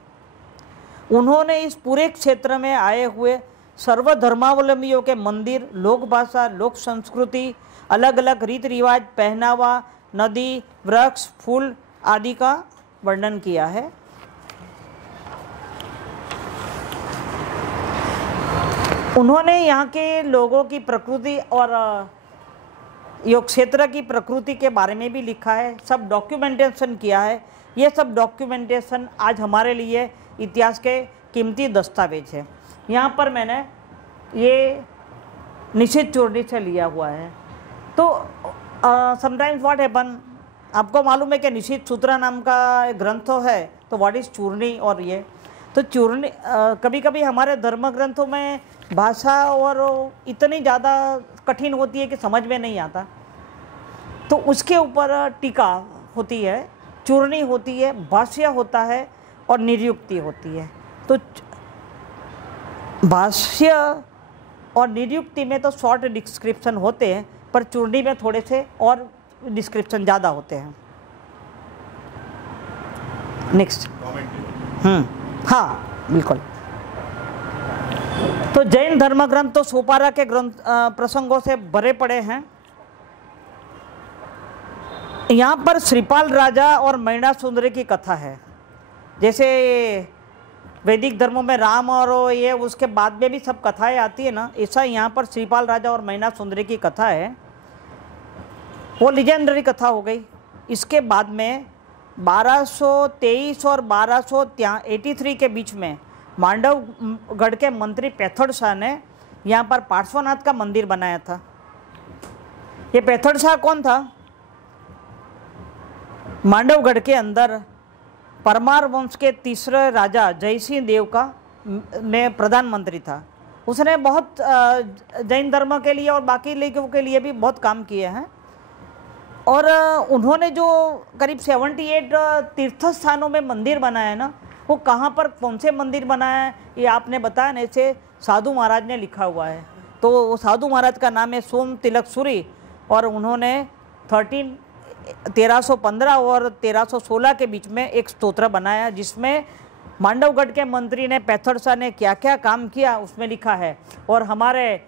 उन्होंने इस पूरे क्षेत्र में आए हुए सर्वधर्मावलंबियों के मंदिर, लोक भाषा, लोक संस्कृति, अलग अलग रीति रिवाज, पहनावा, नदी, वृक्ष, फूल आदि का वर्णन किया है। उन्होंने यहाँ के लोगों की प्रकृति और योग क्षेत्र की प्रकृति के बारे में भी लिखा है, सब डॉक्यूमेंटेशन किया है। ये सब डॉक्यूमेंटेशन आज हमारे लिए इतिहास के कीमती दस्तावेज है। यहाँ पर मैंने ये निशित चूर्णी से लिया हुआ है। तो समटाइम्स व्हाट हैपन, आपको मालूम है कि निशित सूत्रा नाम का एक ग्रंथ है, तो व्हाट इज चूर्णी। और ये तो चूर्णी कभी कभी हमारे धर्म ग्रंथों में भाषा और इतनी ज़्यादा कठिन होती है कि समझ में नहीं आता, तो उसके ऊपर टीका होती है, चूर्णी होती है, भाष्य होता है और निरुक्ति होती है। तो भाष्य और निरुक्ति में तो शॉर्ट डिस्क्रिप्शन होते हैं, पर चूर्णी में थोड़े से और डिस्क्रिप्शन ज़्यादा होते हैं। नेक्स्ट। हाँ बिल्कुल। तो जैन धर्म ग्रंथ तो सोपारा के ग्रंथ प्रसंगों से भरे पड़े हैं। यहाँ पर श्रीपाल राजा और मैना सुंदरी की कथा है। जैसे वैदिक धर्मों में राम और ये उसके बाद में भी सब कथाएं आती है ना, ऐसा यहाँ पर श्रीपाल राजा और मैना सुंदरी की कथा है। वो लीजेंडरी कथा हो गई। इसके बाद में 1223 और 1283 के बीच में मांडवगढ़ के मंत्री पैथड़ शाह ने यहाँ पर पार्श्वनाथ का मंदिर बनाया था। ये पैथड़ शाह कौन था? मांडवगढ़ के अंदर परमार वंश के तीसरे राजा जयसिंह देव का में प्रधानमंत्री था। उसने बहुत जैन धर्म के लिए और बाकी लोगों के लिए भी बहुत काम किए हैं। और उन्होंने जो करीब 78 तीर्थ स्थानों में मंदिर बनाया ना, वो कहाँ पर कौन से मंदिर बनाया है ये आपने बताया ना, ऐसे साधु महाराज ने लिखा हुआ है। तो वो साधु महाराज का नाम है सोम तिलक सूरी, और उन्होंने 1315 और 1316 के बीच में एक स्तोत्र बनाया, जिसमें मांडवगढ़ के मंत्री ने पैथड़ शाह ने क्या क्या काम किया उसमें लिखा है। और हमारे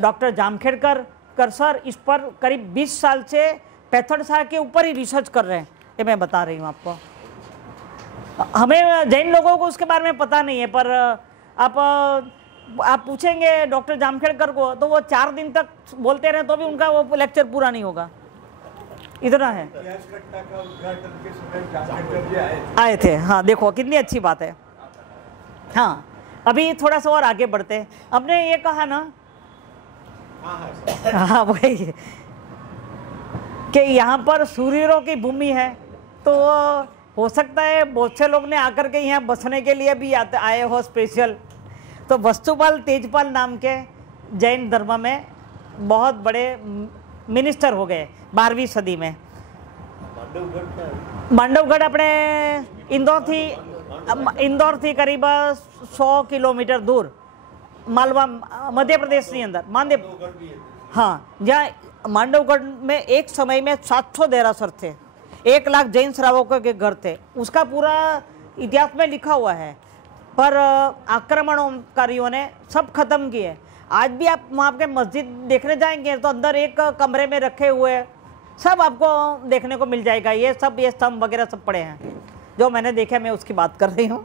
डॉक्टर जामखेड़कर सर इस पर करीब 20 साल से पैथड़ शाह के ऊपर ही रिसर्च कर रहे हैं, ये मैं बता रही हूँ आपको। हमें जैन लोगों को उसके बारे में पता नहीं है, पर आप पूछेंगे डॉक्टर जामखेड़कर को तो वो 4 दिन तक बोलते रहे तो भी उनका वो लेक्चर पूरा नहीं होगा, इतना है। आए थे, हाँ देखो कितनी अच्छी बात है। हाँ अभी थोड़ा सा और आगे बढ़ते हैं। हमने ये कहा ना, हाँ वही कि यहाँ पर सूर्यों की भूमि है, तो हो सकता है बहुत से लोग ने आकर के यहाँ बसने के लिए भी आए हो स्पेशल। तो वस्तुपाल तेजपाल नाम के जैन धर्म में बहुत बड़े मिनिस्टर हो गए 12वीं सदी में। मांडवगढ़ अपने इंदौर थी करीब 100 किलोमीटर दूर, मालवा मध्य प्रदेश के अंदर हाँ, जहाँ मांडवगढ़ में एक समय में 700 देरासर थे, 1 लाख जैन श्रावकों के घर थे। उसका पूरा इतिहास में लिखा हुआ है, पर आक्रमणकारियों ने सब खत्म किए। आज भी आप वहाँ के मस्जिद देखने जाएंगे तो अंदर एक कमरे में रखे हुए सब आपको देखने को मिल जाएगा। ये स्तंभ वगैरह सब पड़े हैं, जो मैंने देखा, मैं उसकी बात कर रही हूँ।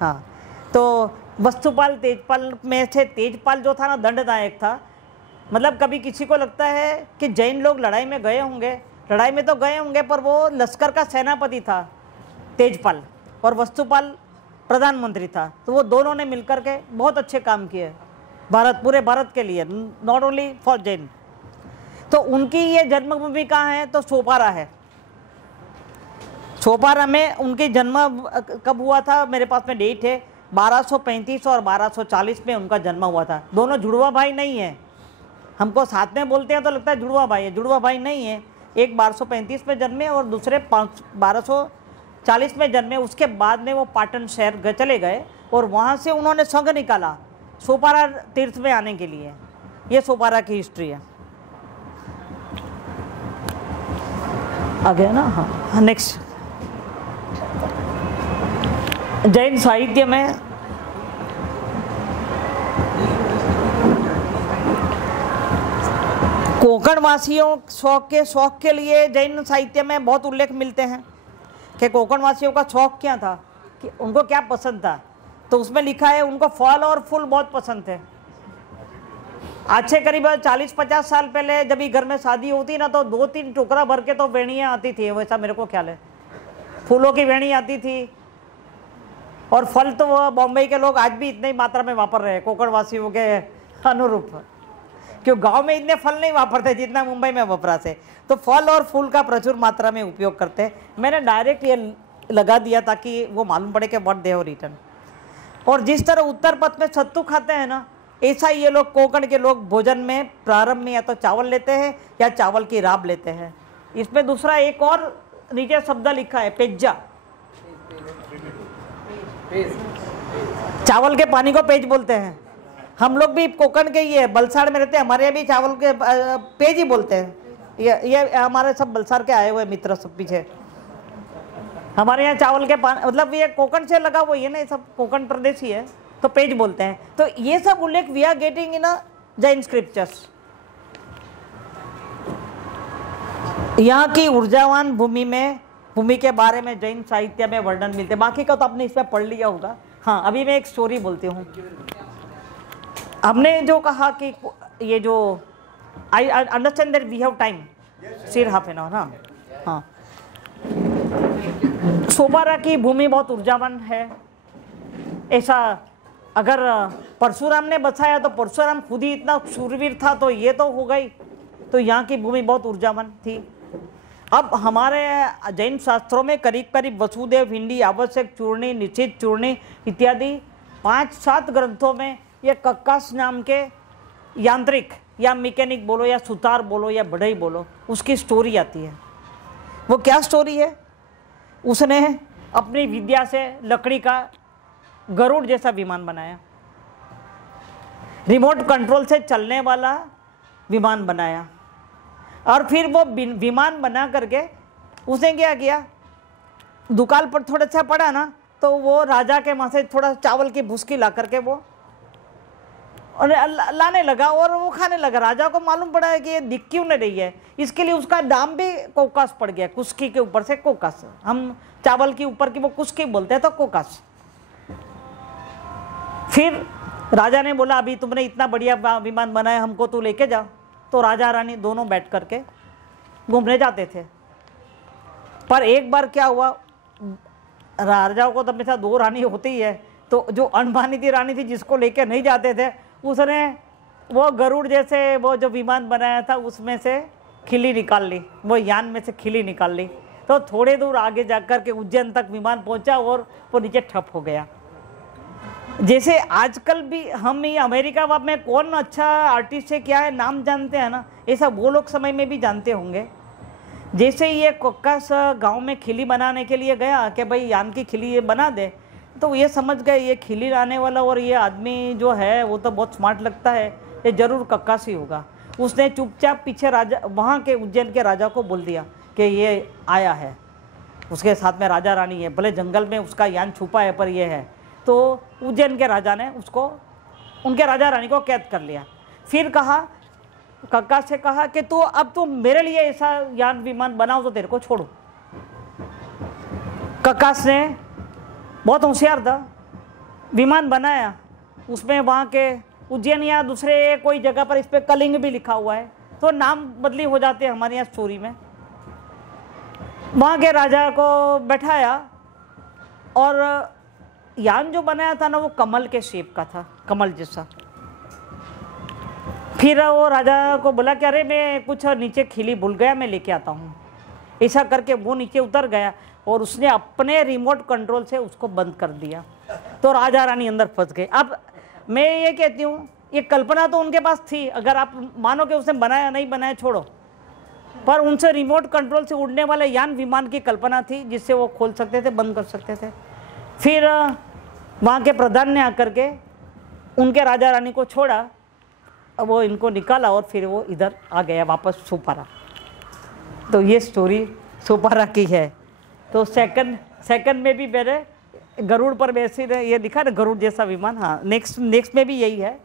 हाँ, तो वस्तुपाल तेजपाल में से तेजपाल जो था ना, दंडनायक था। मतलब कभी किसी को लगता है कि जैन लोग लड़ाई में गए होंगे, लड़ाई में तो गए होंगे, पर वो लश्कर का सेनापति था तेजपाल, और वस्तुपाल प्रधानमंत्री था। तो वो दोनों ने मिलकर के बहुत अच्छे काम किए पूरे भारत के लिए, नॉट ओनली फॉर जैन। तो उनकी ये जन्मभूमि कहाँ है? तो सोपारा है। सोपारा में उनकी जन्म कब हुआ था? मेरे पास में डेट है, 1235 और 1240 में उनका जन्म हुआ था। दोनों जुड़वा भाई नहीं है, हमको साथ में बोलते हैं तो लगता है जुड़वा भाई है, जुड़वा भाई नहीं है। एक 1235 में जन्मे और दूसरे 1240 में जन्मे। उसके बाद में वो पाटन शहर चले गए और वहाँ से उन्होंने संघ निकाला सोपारा तीर्थ में आने के लिए। ये सोपारा की हिस्ट्री है। आ गया ना? हाँ, नेक्स्ट। जैन साहित्य में कोंकण वासियों शौक के लिए जैन साहित्य में बहुत उल्लेख मिलते हैं कि कोंकण वासियों का शौक क्या था, कि उनको क्या पसंद था। तो उसमें लिखा है उनको फल और फूल बहुत पसंद थे। आज से करीब 40-50 साल पहले जब भी घर में शादी होती ना तो 2-3 टुकड़ा भर के तो वेणियाँ आती थी, वैसा मेरे को ख्याल है। फूलों की वेणी आती थी। और फल तो वो बॉम्बे के लोग आज भी इतने ही मात्रा में वापर रहे हैं कोकण वासियों के अनुरूप, क्यों गांव में इतने फल नहीं वापरते जितना मुंबई में वपरा से। तो फल और फूल का प्रचुर मात्रा में उपयोग करते हैं। मैंने डायरेक्ट ये लगा दिया ताकि वो मालूम पड़े कि व्हाट दे हैव रिटन। और जिस तरह उत्तर पथ में सत्तू खाते हैं ना, ऐसा ही ये लोग कोकण के लोग भोजन में प्रारंभ में या तो चावल लेते हैं या चावल की राब लेते हैं। इसमें दूसरा एक और नीचे शब्द लिखा है, पेज्जा। चावल के पानी को पेज बोलते हैं। हम लोग भी कोकण के ही है, बलसाड़ में रहते हैं, हमारे यहाँ भी चावल के पेज ही बोलते हैं। ये हमारे सब बलसाड़ के आए हुए मित्र सब पीछे। हमारे यहाँ चावल के पानी मतलब ये कोकण से लगा हुआ है ना, ये सब कोकण प्रदेश ही है, तो पेज बोलते हैं। तो ये सब उल्लेख we are getting in Jain scriptures. यहाँ की ऊर्जावान भूमि के बारे में जैन साहित्य में वर्णन मिलते हैं। बाकी का तो आपने इसमें पढ़ लिया होगा। हाँ, अभी मैं एक स्टोरी बोलती हूँ। हमने जो कहा कि ये जो I understand that we have time, sir half an hour. हाँ, सोपारा की भूमि बहुत ऊर्जावान है। ऐसा अगर परशुराम ने बचाया तो परशुराम खुद ही इतना शूरवीर था, तो ये तो हो गई। तो यहाँ की भूमि बहुत ऊर्जावान थी। अब हमारे जैन शास्त्रों में करीब करीब वसुदेव, हिंदी, आवश्यक चूर्णी, निश्चित चूर्णी इत्यादि 5-7 ग्रंथों में ये कक्कास नाम के यांत्रिक या मैकेनिक बोलो या सुतार बोलो या बढ़ई बोलो, उसकी स्टोरी आती है। वो क्या स्टोरी है? उसने अपनी विद्या से लकड़ी का गरुड़ जैसा विमान बनाया, रिमोट कंट्रोल से चलने वाला विमान बनाया। और फिर वो विमान बना करके उसने क्या किया, दुकान पर थोड़ा सा पड़ा ना, तो वो राजा के वहाँ से थोड़ा चावल की भूसी ला करके वो लाने लगा और वो खाने लगा। राजा को मालूम पड़ा है कि ये दिख क्यों नहीं रही है, इसके लिए उसका नाम भी कोकास पड़ गया। कुस्की के ऊपर से कोकास, हम चावल के ऊपर की वो कुस्की बोलते हैं, तो कोकास। फिर राजा ने बोला, अभी तुमने इतना बढ़िया विमान बनाया, हमको तू लेके जा। तो राजा रानी दोनों बैठ करके घूमने जाते थे। पर एक बार क्या हुआ, राजाओं को तो हमेशा 2 रानी होती ही है, तो जो अनमानी थी रानी थी, जिसको लेके नहीं जाते थे, उसने वो गरुड़ जैसे वो जो विमान बनाया था उसमें से खिली निकाल ली, वो यान में से खिली निकाल ली। तो थोड़े दूर आगे जाकर के उज्जैन तक विमान पहुंचा और वो नीचे ठप हो गया। जैसे आजकल भी हम ही अमेरिका में कौन अच्छा आर्टिस्ट है क्या है नाम जानते हैं ना, ऐसा वो लोग समय में भी जानते होंगे। जैसे ये कोक्कास गांव में खिली बनाने के लिए गया कि भाई यान की खिली ये बना दे, तो ये समझ गए ये खिली लाने वाला और ये आदमी जो है वो तो बहुत स्मार्ट लगता है, ये जरूर कक्कास ही होगा। उसने चुपचाप पीछे राजा, वहाँ के उज्जैन के राजा को बोल दिया कि ये आया है, उसके साथ में राजा रानी है, भले जंगल में उसका यान छुपा है पर ये है। तो उज्जैन के राजा ने उसको, उनके राजा रानी को कैद कर लिया। फिर कहा, कक्कास से कहा कि तू अब तू मेरे लिए ऐसा यान विमान बनाओ तो तेरे को छोड़ो। कक्कास ने बहुत होशियार था, विमान बनाया। उसमें वहाँ के उज्जैन या दूसरे कोई जगह पर इस पर कलिंग भी लिखा हुआ है, तो नाम बदली हो जाते हैं हमारे यहाँ स्टोरी में। वहाँ के राजा को बैठाया और यान जो बनाया था ना वो कमल के शेप का था, कमल जैसा। फिर वो राजा को बोला कि अरे मैं कुछ नीचे खिली भूल गया, मैं लेके आता हूँ। ऐसा करके वो नीचे उतर गया और उसने अपने रिमोट कंट्रोल से उसको बंद कर दिया। तो राजा रानी अंदर फंस गए। अब मैं ये कहती हूँ, ये कल्पना तो उनके पास थी, अगर आप मानो कि उसने बनाया नहीं बनाया छोड़ो, पर उनसे रिमोट कंट्रोल से उड़ने वाले यान विमान की कल्पना थी जिससे वो खोल सकते थे, बंद कर सकते थे। फिर वहाँ के प्रधान ने आकर के उनके राजा रानी को छोड़ा, वो इनको निकाला और फिर वो इधर आ गया वापस सोपारा। तो ये स्टोरी सोपारा की है। तो सेकंड में भी मेरे गरुड़ पर वैसे ये लिखा ना, गरुड़ जैसा विमान। हाँ, नेक्स्ट में भी यही है।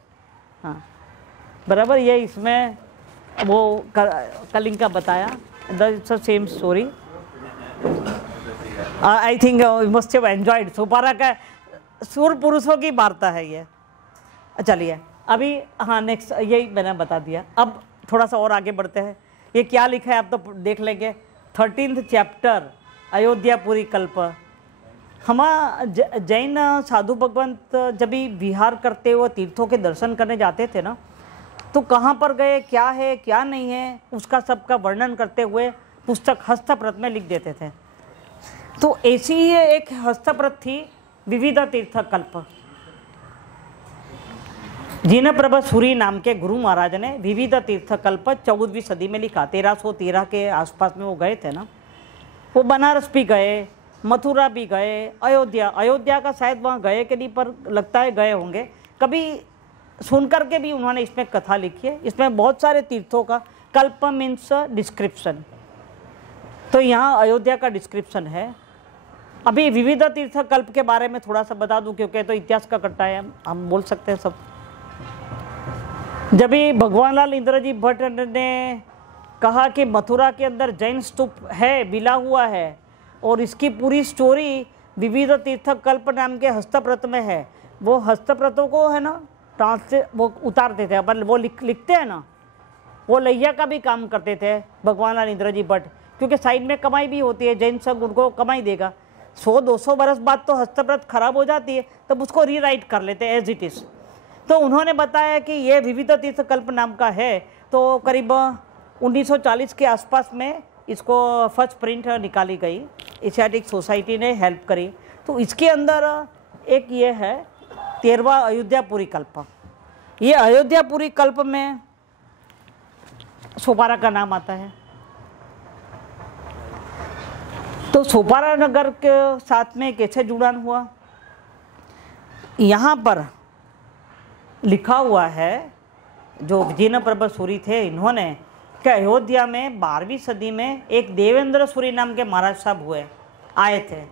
हाँ बराबर, ये इसमें वो कलिंग का बताया, the same story. I think you must have enjoyed. Sopara का सूर पुरुषों की वार्ता है ये। चलिए अभी हाँ नेक्स्ट यही मैंने बता दिया। अब थोड़ा सा और आगे बढ़ते हैं। ये क्या लिखा है आप तो देख लेंगे। 13th चैप्टर अयोध्यापुरी कल्प। हम जैन साधु भगवंत जब भी विहार करते हुए तीर्थों के दर्शन करने जाते थे ना, तो कहाँ पर गए, क्या है क्या नहीं है, उसका सबका वर्णन करते हुए पुस्तक हस्तप्रत में लिख देते थे। तो ऐसी ही एक हस्तप्रत थी विविध तीर्थ कल्प। जिनप्रभ सूरी नाम के गुरु महाराज ने विविध तीर्थ कल्प 14वीं सदी में लिखा। 1313 के आसपास में वो गए थे ना। वो बनारस भी गए, मथुरा भी गए, अयोध्या का शायद वहाँ गए कि नहीं, पर लगता है गए होंगे। कभी सुन करके भी उन्होंने इसमें कथा लिखी है। इसमें बहुत सारे तीर्थों का कल्प मीन्स डिस्क्रिप्शन, तो यहाँ अयोध्या का डिस्क्रिप्शन है। अभी विविध तीर्थ कल्प के बारे में थोड़ा सा बता दूं, क्योंकि तो इतिहास का कट्टा है, हम बोल सकते हैं सब। जब भी भगवान लाल इंद्रजी भट्ट ने कहा कि मथुरा के अंदर जैन स्तूप है, बिला हुआ है, और इसकी पूरी स्टोरी विविध तीर्थ कल्प नाम के हस्तप्रत में है। वो हस्तप्रतों को है ना वो उतारते थे, अपन वो लिखते हैं ना, वो लैया का भी काम करते थे भगवान लाल इंद्रजी भट्ट, क्योंकि साइड में कमाई भी होती है। जैन संघ उनको कमाई देगा। 100-200 बरस बाद तो हस्तप्रत खराब हो जाती है, तब उसको रीराइट कर लेते हैं एज इट इज़। तो उन्होंने बताया कि ये विविध तीर्थ कल्प नाम का है। तो करीब 1940 के आसपास में इसको फर्स्ट प्रिंट निकाली गई, एशियाटिक सोसाइटी ने हेल्प करी। तो इसके अंदर एक ये है 13वां अयोध्यापुरी कल्प। ये अयोध्यापुरी कल्प में सोपारा का नाम आता है। तो सोपारा नगर के साथ में कैसे जुड़ान हुआ, यहाँ पर लिखा हुआ है। जो जिनप्रभ सूरी थे, इन्होंने कि अयोध्या में 12वीं सदी में एक देवेंद्र सूरी नाम के महाराज साहब आए थे।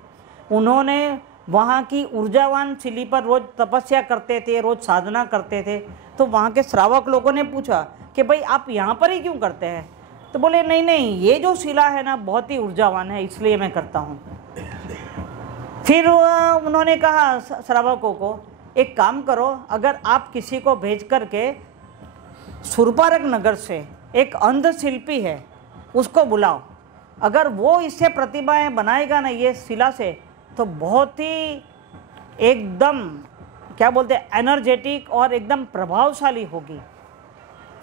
उन्होंने वहाँ की ऊर्जावान शिला पर रोज़ तपस्या करते थे, रोज़ साधना करते थे। तो वहाँ के श्रावक लोगों ने पूछा कि भाई आप यहाँ पर ही क्यों करते हैं? तो बोले नहीं नहीं, ये जो शिला है ना बहुत ही ऊर्जावान है, इसलिए मैं करता हूँ। फिर उन्होंने कहा श्रावकों को, एक काम करो, अगर आप किसी को भेज करके सुरपारक नगर से एक अंध शिल्पी है उसको बुलाओ, अगर वो इससे प्रतिमाएं बनाएगा ना ये शिला से, तो बहुत ही एकदम क्या बोलते हैं एनर्जेटिक और एकदम प्रभावशाली होगी।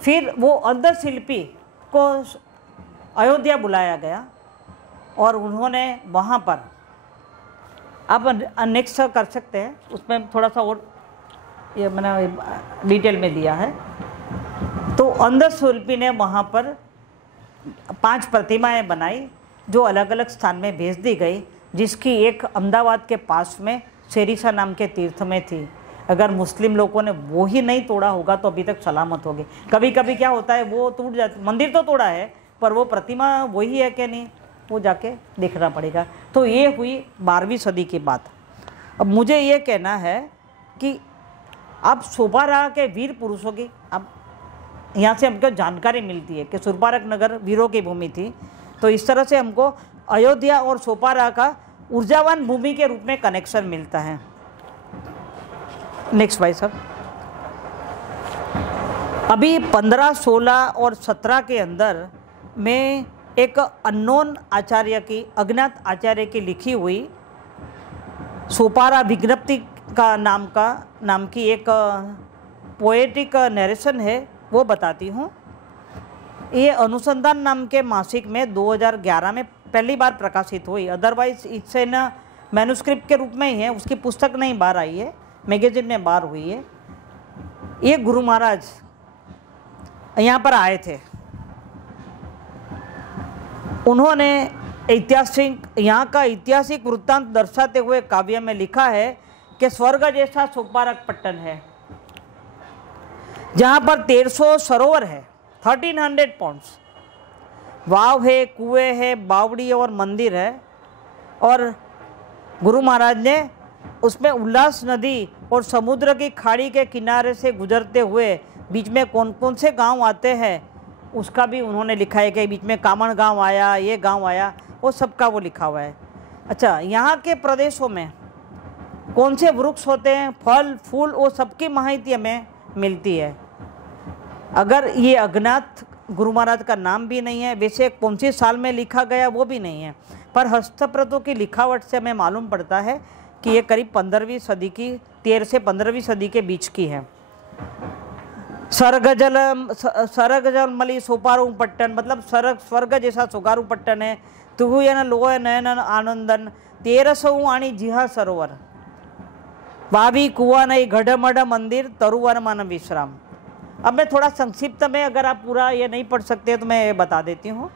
फिर वो अंध शिल्पी को अयोध्या बुलाया गया और उन्होंने वहाँ पर, आप नेक्स्ट कर सकते हैं, उसमें थोड़ा सा और ये मैंने डिटेल में दिया है। तो अंध शिल्पी ने वहाँ पर 5 प्रतिमाएं बनाई जो अलग अलग स्थान में भेज दी गई, जिसकी एक अहमदाबाद के पास में शेरीसा नाम के तीर्थ में थी। अगर मुस्लिम लोगों ने वो ही नहीं तोड़ा होगा तो अभी तक सलामत होगी। कभी कभी क्या होता है वो टूट जाती, मंदिर तो तोड़ा है पर वो प्रतिमा वही है कि नहीं वो जाके देखना पड़ेगा। तो ये हुई 12वीं सदी की बात। अब मुझे ये कहना है कि अब सोपारा के वीर पुरुषों की अब यहाँ से हमको जानकारी मिलती है कि सुरपारक नगर वीरों की भूमि थी। तो इस तरह से हमको अयोध्या और सोपारा का ऊर्जावान भूमि के रूप में कनेक्शन मिलता है। नेक्स्ट भाई साहब, अभी 15, 16 और 17 के अंदर में एक अननोन आचार्य की, अज्ञात आचार्य की लिखी हुई सोपारा विज्ञप्ति का नाम की एक पोएटिक नरेशन है, वो बताती हूँ। ये अनुसंधान नाम के मासिक में 2011 में पहली बार प्रकाशित हुई। अदरवाइज इससे न मैन्युस्क्रिप्ट के रूप में ही है, उसकी पुस्तक नहीं बाहर आई है, मैगजीन में बाहर हुई है। ये गुरु महाराज यहाँ पर आए थे, उन्होंने ऐतिहासिक यहाँ का ऐतिहासिक वृत्तांत दर्शाते हुए काव्य में लिखा है कि स्वर्ग जैसा सोपारक पट्टन है, जहाँ पर 1300 सरोवर है, 1300 पॉन्ड्स, वाव है, कुएं है, बावड़ी और मंदिर है। और गुरु महाराज ने उसमें उल्लास नदी और समुद्र की खाड़ी के किनारे से गुजरते हुए बीच में कौन कौन से गांव आते हैं उसका भी उन्होंने लिखा है कि बीच में कामण गांव आया, ये गांव आया, वो सबका वो लिखा हुआ है। अच्छा, यहाँ के प्रदेशों में कौन से वृक्ष होते हैं, फल फूल, वो सबकी माहिती हमें मिलती है। अगर ये अज्ञात गुरु महाराज का नाम भी नहीं है, वैसे कौन सी साल में लिखा गया वो भी नहीं है, पर हस्तप्रतों की लिखावट से हमें मालूम पड़ता है कि ये करीब 15वीं सदी की, 13 से 15वीं सदी के बीच की है। सरगजलमली सोपारू पट्टन, मतलब स्वर्ग जैसा सोगारू पट्टन है। तुहुयन लोय नयन आनंदन 1300 आणि जिहा सरोवर वावी कुआ नई गढ़मढ़ मंदिर तरुवर मन विश्राम। अब मैं थोड़ा संक्षिप्त में, अगर आप पूरा ये नहीं पढ़ सकते तो मैं ये बता देती हूँ,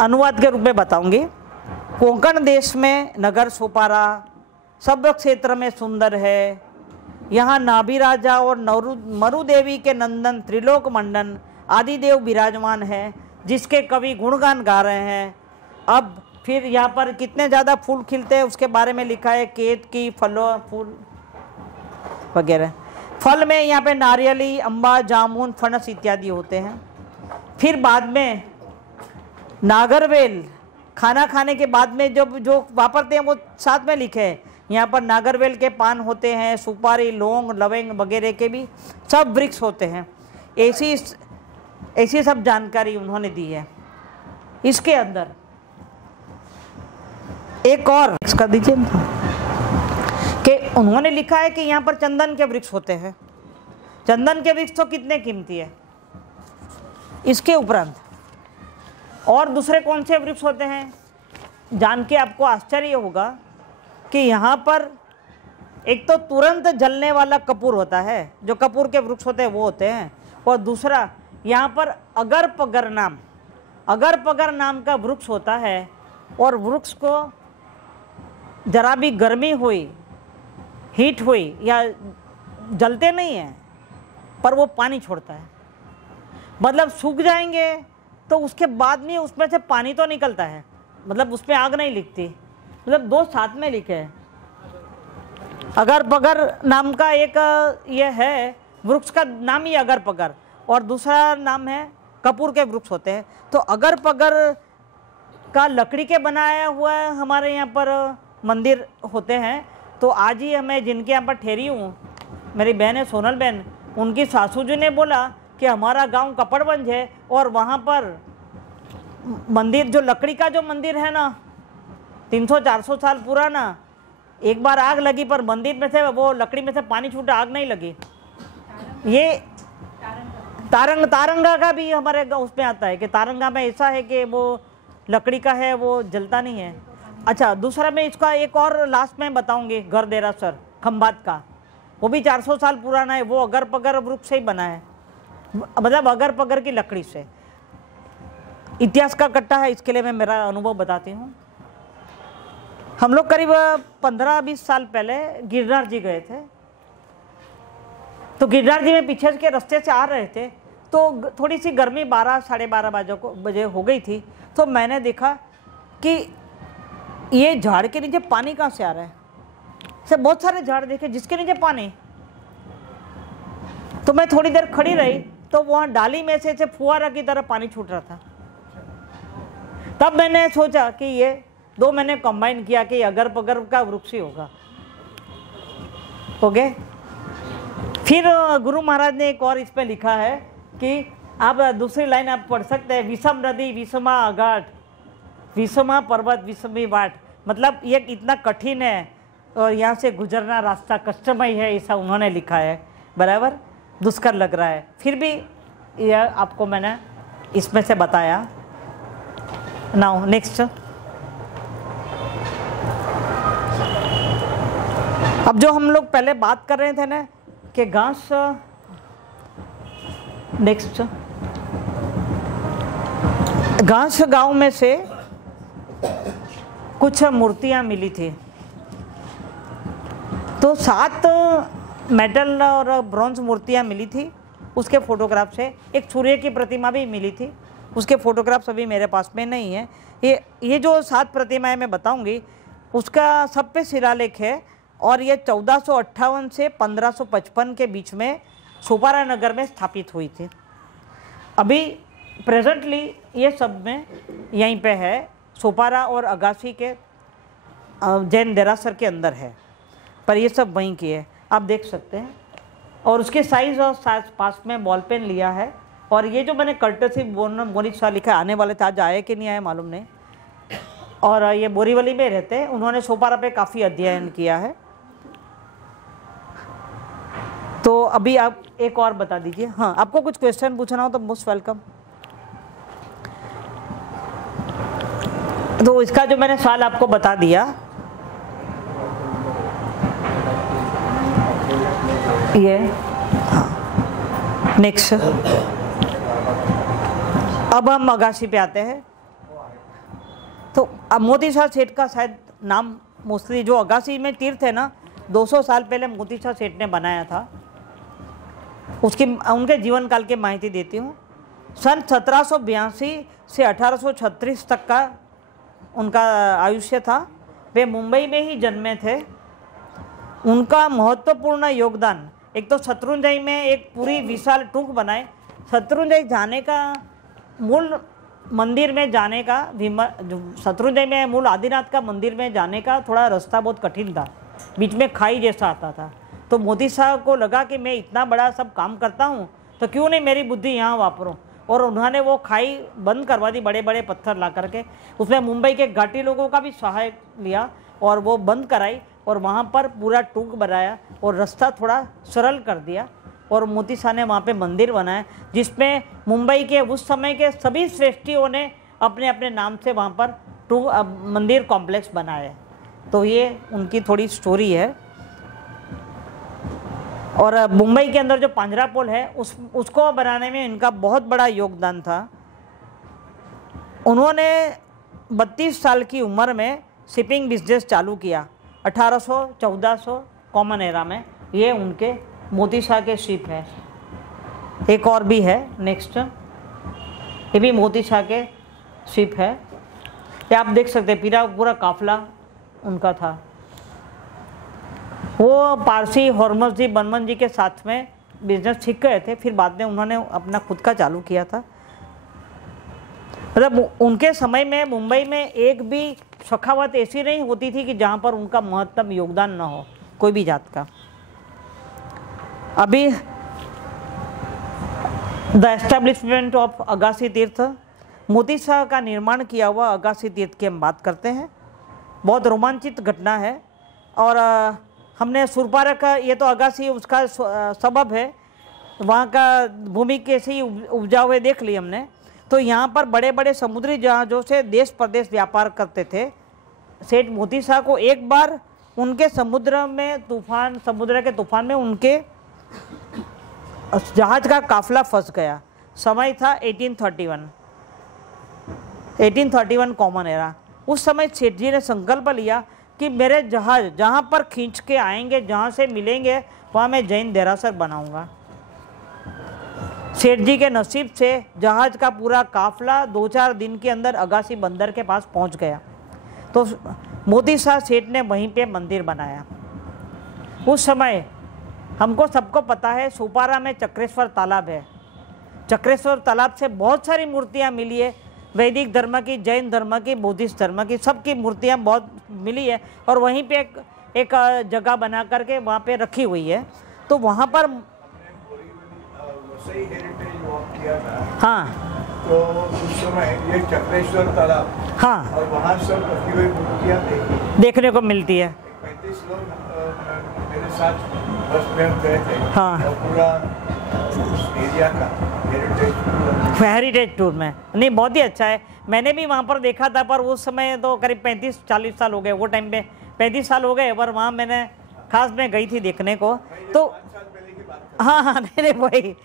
अनुवाद के रूप में बताऊंगी। कोंकण देश में नगर सोपारा सब क्षेत्र में सुंदर है। यहाँ नाभि राजा और मरुदेवी के नंदन त्रिलोक मंडन आदिदेव विराजमान है, जिसके कवि गुणगान गा रहे हैं। अब फिर यहाँ पर कितने ज़्यादा फूल खिलते हैं उसके बारे में लिखा है, केतकी, फलों, फूल वगैरह। फल में यहाँ पे नारियली, अम्बा, जामुन, फणस इत्यादि होते हैं। फिर बाद में नागरवेल, खाना खाने के बाद में जो वापरते हैं वो साथ में लिखे हैं। यहाँ पर नागरवेल के पान होते हैं, सुपारी, लौंग, लवंग वगैरह के भी सब वृक्ष होते हैं। ऐसी सब जानकारी उन्होंने दी है। इसके अंदर एक और कर दीजिए कि उन्होंने लिखा है कि यहाँ पर चंदन के वृक्ष होते हैं। चंदन के वृक्ष तो कितने कीमती है। इसके उपरांत और दूसरे कौन से वृक्ष होते हैं, जान के आपको आश्चर्य होगा कि यहाँ पर एक तो तुरंत जलने वाला कपूर होता है, जो कपूर के वृक्ष होते हैं वो होते हैं, और दूसरा यहाँ पर अगर पगर नाम का वृक्ष होता है, और वृक्ष को जरा भी गर्मी हुई, हीट हुई या जलते नहीं हैं, पर वो पानी छोड़ता है। मतलब सूख जाएंगे तो उसके बाद में उसमें से पानी तो निकलता है, मतलब उसमें आग नहीं लिखती। मतलब दो साथ में लिखे हैं। अगर पगर नाम का एक ये है, वृक्ष का नाम ही अगर पगर, और दूसरा नाम है कपूर के वृक्ष होते हैं। तो अगर पगर का लकड़ी के बनाया हुआ हमारे यहाँ पर मंदिर होते हैं। तो आज ही मैं जिनके यहाँ पर ठहरी हूँ, मेरी बहन है सोनल बहन, उनकी सासू जी ने बोला कि हमारा गांव कपड़वंज है और वहाँ पर मंदिर, जो लकड़ी का जो मंदिर है ना, 300-400 साल पुराना, एक बार आग लगी पर मंदिर में से वो लकड़ी में से पानी छूटा, आग नहीं लगी। ये तारंगा का भी हमारे उसमें आता है कि तारंगा में ऐसा है कि वो लकड़ी का है, वो जलता नहीं है। अच्छा, दूसरा मैं इसका एक और लास्ट में बताऊंगी, घर देरासर खंभात का, वो भी 400 साल पुराना है। वो अगर पगर वृक्ष से ही बना है, मतलब अगर पगर की लकड़ी से। इतिहास का कट्टा है, इसके लिए मैं मेरा अनुभव बताती हूँ। हम लोग करीब 15-20 साल पहले गिरनार जी गए थे। तो गिरनार जी में पीछे के रास्ते से आ रहे थे, तो थोड़ी सी गर्मी 12-12:30 बजे हो गई थी। तो मैंने देखा कि ये झाड़ के नीचे पानी कहाँ से आ रहा है। से बहुत सारे झाड़ देखे जिसके नीचे पानी। तो मैं थोड़ी देर खड़ी रही, तो वहाँ डाली में से फुहारा की तरह पानी छूट रहा था। तब मैंने सोचा कि ये दो मैंने कंबाइन किया कि अगर पगर का वृक्ष ही होगा। ओके। फिर गुरु महाराज ने एक और इसमें लिखा है कि आप दूसरी लाइन आप पढ़ सकते हैं, विषम नदी विषमा घाट, विषमा पर्वत विषमी वाट। मतलब ये इतना कठिन है और यहाँ से गुजरना रास्ता कष्टमय है, ऐसा उन्होंने लिखा है। बराबर दुष्कर लग रहा है, फिर भी यह आपको मैंने इसमें से बताया। Now next. अब जो हम लोग पहले बात कर रहे थे ना कि घास, नेक्स्ट, घास गांव में से कुछ मूर्तियां मिली थी। तो 7 मेटल और ब्रॉन्ज मूर्तियां मिली थी। उसके फोटोग्राफ से एक सूर्य की प्रतिमा भी मिली थी, उसके फोटोग्राफ्स अभी मेरे पास में नहीं है। ये जो 7 प्रतिमाएं मैं बताऊंगी उसका सब पे शिलालेख है, और ये 1458 से 1555 के बीच में सोपारा नगर में स्थापित हुई थी। अभी प्रेजेंटली ये सब में यहीं पे है, सोपारा और अगासी के जैन देरासर के अंदर है, पर ये सब वहीं की है। आप देख सकते हैं। और उसके साइज और पास में बॉल पेन लिया है। और ये जो मैंने कर्टसी मोनिश शाह लिखा है, आने वाले थे, आज आए कि नहीं आए मालूम नहीं। और ये बोरीवली में रहते हैं, उन्होंने सोपारा पे काफ़ी अध्ययन किया है। तो अभी आप एक और बता दीजिए। हाँ, आपको कुछ क्वेश्चन पूछना हो तो मोस्ट वेलकम। तो इसका जो मैंने सवाल आपको बता दिया, ये नेक्स्ट। अब हम अगासी पे आते हैं। तो अब मोती शाह सेठ का शायद नाम मोस्टली, जो अगासी में तीर्थ है ना, 200 साल पहले मोती शाह सेठ ने बनाया था। उसकी उनके जीवन काल की माहिती देती हूँ। सन 1782 से 1836 तक का उनका आयुष्य था। वे मुंबई में ही जन्मे थे। उनका महत्वपूर्ण योगदान, एक तो शत्रुंजय में एक पूरी विशाल टूक बनाए। शत्रुंजय जाने का मूल मंदिर में जाने का, शत्रुंजय में मूल आदिनाथ का मंदिर में जाने का थोड़ा रास्ता बहुत कठिन था, बीच में खाई जैसा आता था। तो मोती शाह को लगा कि मैं इतना बड़ा सब काम करता हूँ तो क्यों नहीं मेरी बुद्धि यहाँ वापरूँ। और उन्होंने वो खाई बंद करवा दी, बड़े बड़े पत्थर ला करके। उसमें मुंबई के घाटी लोगों का भी सहायता लिया और वो बंद कराई और वहाँ पर पूरा टूक बनाया और रास्ता थोड़ा सरल कर दिया। और मोती शाह ने वहाँ पे मंदिर बनाया, जिसमें मुंबई के उस समय के सभी श्रेष्ठियों ने अपने अपने नाम से वहाँ पर मंदिर कॉम्प्लेक्स बनाए। तो ये उनकी थोड़ी स्टोरी है। और मुंबई के अंदर जो पांजरा पोल है उसको बनाने में इनका बहुत बड़ा योगदान था। उन्होंने 32 साल की उम्र में शिपिंग बिजनेस चालू किया 1800-1400 कॉमन एरा में। ये उनके मोती शाह के शिप है। एक और भी है नेक्स्ट, ये भी मोती शाह के शिप है। ये आप देख सकते हैं, पूरा काफिला उनका था। वो पारसी हरमस जी बर्मन जी के साथ में बिजनेस सीख गए थे, फिर बाद में उन्होंने अपना खुद का चालू किया था। मतलब उनके समय में मुंबई में एक भी सखावत ऐसी नहीं होती थी कि जहाँ पर उनका महत्तम योगदान न हो, कोई भी जात का। अभी द एस्टेब्लिशमेंट ऑफ अगासी तीर्थ, मोती शाह का निर्माण किया हुआ अगासी तीर्थ की हम बात करते हैं। बहुत रोमांचित घटना है। और हमने सुरपारा का, ये तो अगासी उसका सबब है, वहाँ का भूमि कैसी उपजाऊ हुए देख ली हमने। तो यहाँ पर बड़े बड़े समुद्री जहाज़ों से देश प्रदेश व्यापार करते थे। सेठ मोती शाह को एक बार उनके समुद्र के तूफान में उनके जहाज का काफिला फंस गया। समय था 1831 कॉमन एरा। उस समय सेठ जी ने संकल्प लिया कि मेरे जहाज जहाँ पर खींच के आएंगे, जहाँ से मिलेंगे, वहाँ मैं जैन देरासर बनाऊंगा। सेठ जी के नसीब से जहाज का पूरा काफिला 2-4 दिन के अंदर अगासी बंदर के पास पहुँच गया। तो मोती शाह सेठ ने वहीं पे मंदिर बनाया। उस समय हमको सबको पता है सोपारा में चक्रेश्वर तालाब है। चक्रेश्वर तालाब से बहुत सारी मूर्तियाँ मिली है, वैदिक धर्म की, जैन धर्म की, बौद्धिस्ट धर्म की, सबकी मूर्तियाँ बहुत मिली है। और वहीं पे एक जगह बना करके वहाँ पे रखी हुई है। तो वहाँ पर हाँ, तो उस समय ये चक्रेश्वर तालाब, हाँ, और वहाँ सब रखी हुई मूर्तियाँ देखने को मिलती है। 35 लोग मेरे साथ बस में हम गए थे। हाँ, और पूरा उस एरिया का हेरिटेज टूर में, नहीं बहुत ही अच्छा है। मैंने भी वहाँ पर देखा था, पर उस समय तो करीब 35-40 साल हो गए। वो टाइम पे 35 साल हो गए, पर वहाँ मैंने खास में गई थी देखने को। तो हाँ, नहीं वही।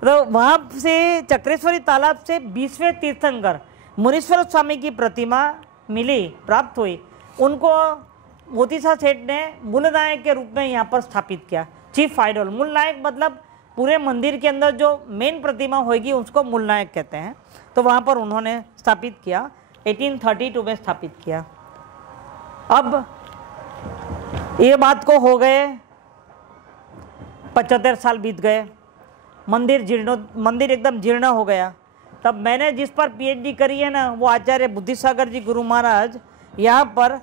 तो वहाँ से चक्रेश्वरी तालाब से 20वें तीर्थंकर मुनीश्वर स्वामी की प्रतिमा प्राप्त हुई। उनको मोती शाह सेठ ने मूल नायक के रूप में यहाँ पर स्थापित किया, चीफ आइडल। मूल नायक मतलब पूरे मंदिर के अंदर जो मेन प्रतिमा होगी उसको मूल नायक कहते हैं। तो वहाँ पर उन्होंने स्थापित किया, 1832 में स्थापित किया। अब ये बात को हो गए 75 साल बीत गए, मंदिर एकदम जीर्ण हो गया। तब मैंने जिस पर पीएचडी करी है ना, वो आचार्य बुद्धिसागर जी गुरु महाराज यहाँ पर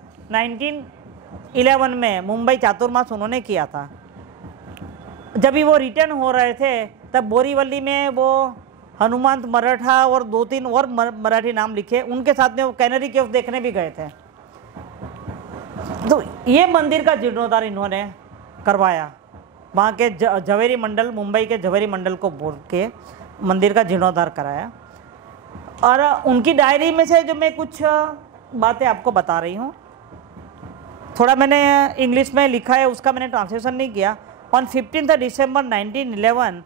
11 में मुंबई चातुर्मास उन्होंने किया था। जब भी वो रिटर्न हो रहे थे तब बोरीवली में वो हनुमंत मराठा और 2-3 और मराठी नाम लिखे, उनके साथ में वो कैनरी केव्स देखने भी गए थे। तो ये मंदिर का जीर्णोद्धार इन्होंने करवाया, वहाँ के झवेरी मंडल, मुंबई के झवेरी मंडल को बोल के मंदिर का जीर्णोद्धार कराया। और उनकी डायरी में से जो मैं कुछ बातें आपको बता रही हूँ, थोड़ा मैंने इंग्लिश में लिखा है, उसका मैंने ट्रांसलेशन नहीं किया। ऑन 15 दिसंबर 1911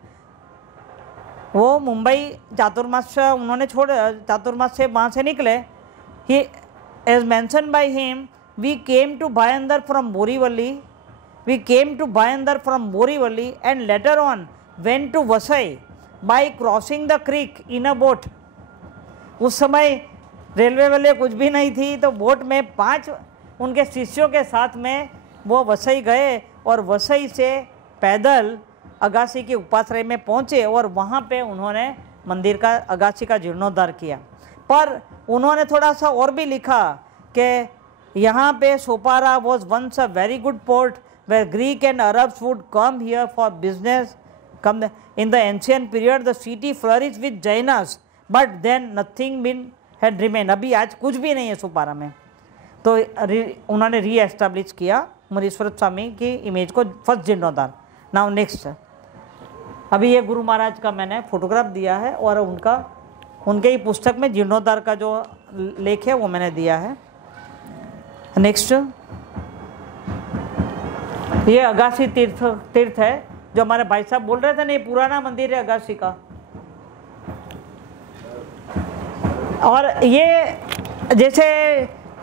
वो मुंबई चातुर्मास उन्होंने चातुर्मास से वहाँ से निकले। He as mentioned by him, we came to Bhayandar from Borivali, and later on went to Vasai by crossing the creek in a boat. उस समय रेलवे वाले कुछ भी नहीं थी, तो बोट में 5 उनके शिष्यों के साथ में वो वसई गए और वसई से पैदल अगासी के उपाश्रय में पहुँचे और वहाँ पे उन्होंने मंदिर का, अगासी का जीर्णोद्धार किया। पर उन्होंने थोड़ा सा और भी लिखा कि यहाँ पे Sopara was once a very good port where Greek and Arabs would come here for business. In the ancient period the city flourish with Jains, but then nothing been had remain. अभी आज कुछ भी नहीं है सोपारा में। तो उन्होंने री एस्टेब्लिश किया मुनीश्वर स्वामी की इमेज को, फर्स्ट जीर्णोद्धार। नाउ नेक्स्ट, अभी ये गुरु महाराज का मैंने फोटोग्राफ दिया है और उनके ही पुस्तक में जीर्णोद्धार का जो लेख है वो मैंने दिया है। नेक्स्ट, ये अगासी तीर्थ है जो हमारे भाई साहब बोल रहे थे ना, ये पुराना मंदिर है अगासी का। और ये जैसे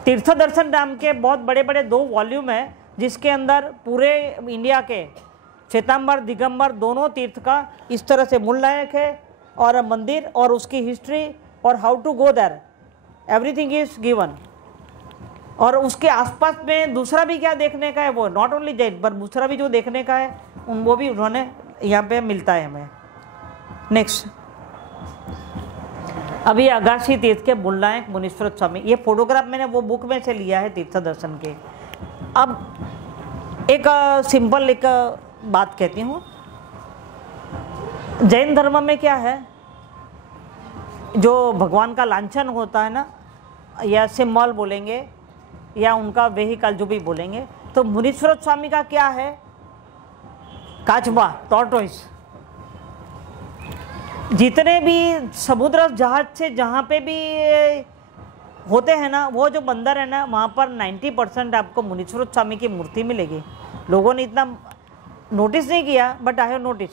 तीर्थ दर्शन नाम के बहुत बड़े बड़े 2 वॉल्यूम है, जिसके अंदर पूरे इंडिया के श्वेतांबर दिगंबर दोनों तीर्थ का इस तरह से मूलनायक है और मंदिर और उसकी हिस्ट्री और how to go there, everything is given. और उसके आसपास में दूसरा भी क्या देखने का है, वो नॉट ओनली जैन पर दूसरा भी जो देखने का है वो भी उन्होंने यहाँ पे मिलता है हमें। नेक्स्ट, अभी अगासी तीर्थ के मूलनायक मुनीश्वर स्वामी, ये फोटोग्राफ मैंने वो बुक में से लिया है तीर्थ दर्शन के। अब एक सिंपल एक बात कहती हूँ, जैन धर्म में क्या है, जो भगवान का लांछन होता है ना, या सिंबल बोलेंगे या उनका वेहिकल जो भी बोलेंगे, तो मुनीश्वर स्वामी का क्या है, काचबा, टॉर्टोइस। जितने भी समुद्र जहाज से जहाँ पे भी होते हैं ना, वो जो बंदर है ना, वहाँ पर 90% आपको मुनीश्वर स्वामी की मूर्ति मिलेगी। लोगों ने इतना नोटिस नहीं किया, but I have notice.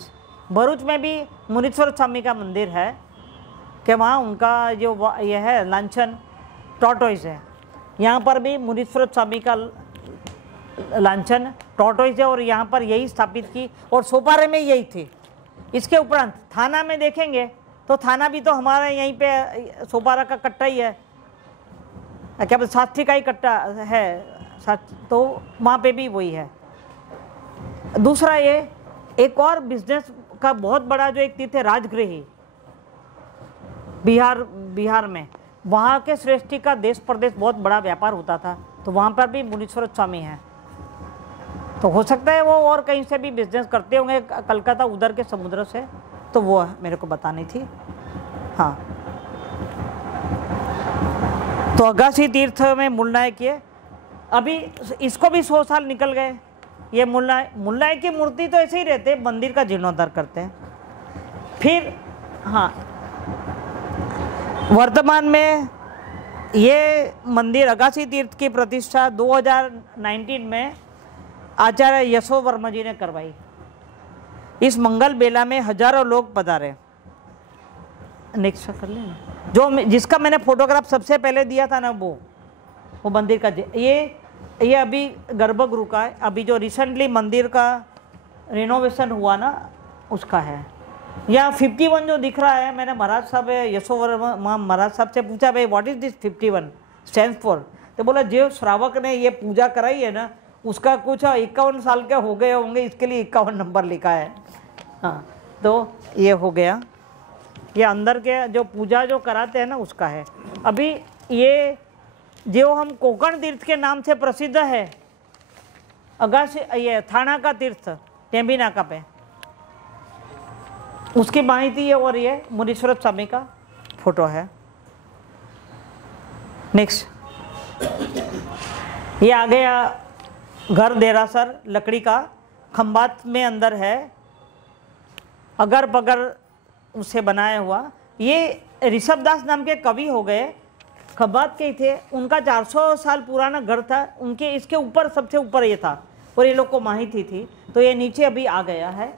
Bharuch में भी मुनीश्वर स्वामी का मंदिर है कि वहाँ उनका जो ये है लांछन टॉर्टोइस है। यहाँ पर भी मुनीश्वर स्वामी का लांछन टॉर्टोइस है और यहाँ पर यही स्थापित की, और सोपारे में यही थी। इसके उपरांत थाना में देखेंगे तो थाना भी तो हमारा यहीं पे सोपारा का कट्टा ही है, क्या बोलते शास्त्री का ही कट्टा है, तो वहाँ पे भी वही है। दूसरा, ये एक और बिजनेस का बहुत बड़ा जो एक तीर्थ है राजगृही, बिहार में, वहाँ के श्रेष्ठी का देश प्रदेश बहुत बड़ा व्यापार होता था, तो वहाँ पर भी मुनीश्वर स्वामी हैं। तो हो सकता है वो और कहीं से भी बिजनेस करते होंगे, कलकत्ता उधर के समुद्र से, तो वो मेरे को बतानी थी। हाँ, तो अगासी तीर्थ में मूलनायक ये, अभी इसको भी 100 साल निकल गए। ये मूलनायक की मूर्ति तो ऐसे ही रहते, मंदिर का जीर्णोद्धार करते हैं। फिर हाँ, वर्तमान में ये मंदिर अगासी तीर्थ की प्रतिष्ठा 2019 में आचार्य यशो वर्मा जी ने करवाई। इस मंगल बेला में हजारों लोग पधारे। नेक्स्ट कर लेना, जो जिसका मैंने फोटोग्राफ सबसे पहले दिया था ना, वो मंदिर का ये अभी गर्भगृह का है। अभी जो रिसेंटली मंदिर का रिनोवेशन हुआ ना, उसका है। यहाँ 51 जो दिख रहा है, मैंने महाराज साहब यशो वर्मा महाराज साहब से पूछा, भाई what is this 51 stand for? तो बोला जो श्रावक ने ये पूजा कराई है ना, उसका कुछ 51 साल के हो गए होंगे, इसके लिए 51 नंबर लिखा है। हाँ, तो ये हो गया। ये अंदर के जो पूजा जो कराते हैं ना, उसका है। अभी ये जो हम कोकण तीर्थ के नाम से प्रसिद्ध है, अगासी ये थाना का तीर्थ टेम्बी नाका पे, उसकी माहिती है। और ये मुनीश्वर स्वामी का फोटो है। नेक्स्ट, ये आ गया घर देरासर लकड़ी का, खंबात में अंदर है, अगर बगर उसे बनाया हुआ। ये ऋषभ दास नाम के कवि हो गए, खंबात के ही थे। उनका 400 साल पुराना घर था, उनके इसके ऊपर सबसे ऊपर ये था और ये लोग को माहिती थी, तो ये नीचे अभी आ गया है।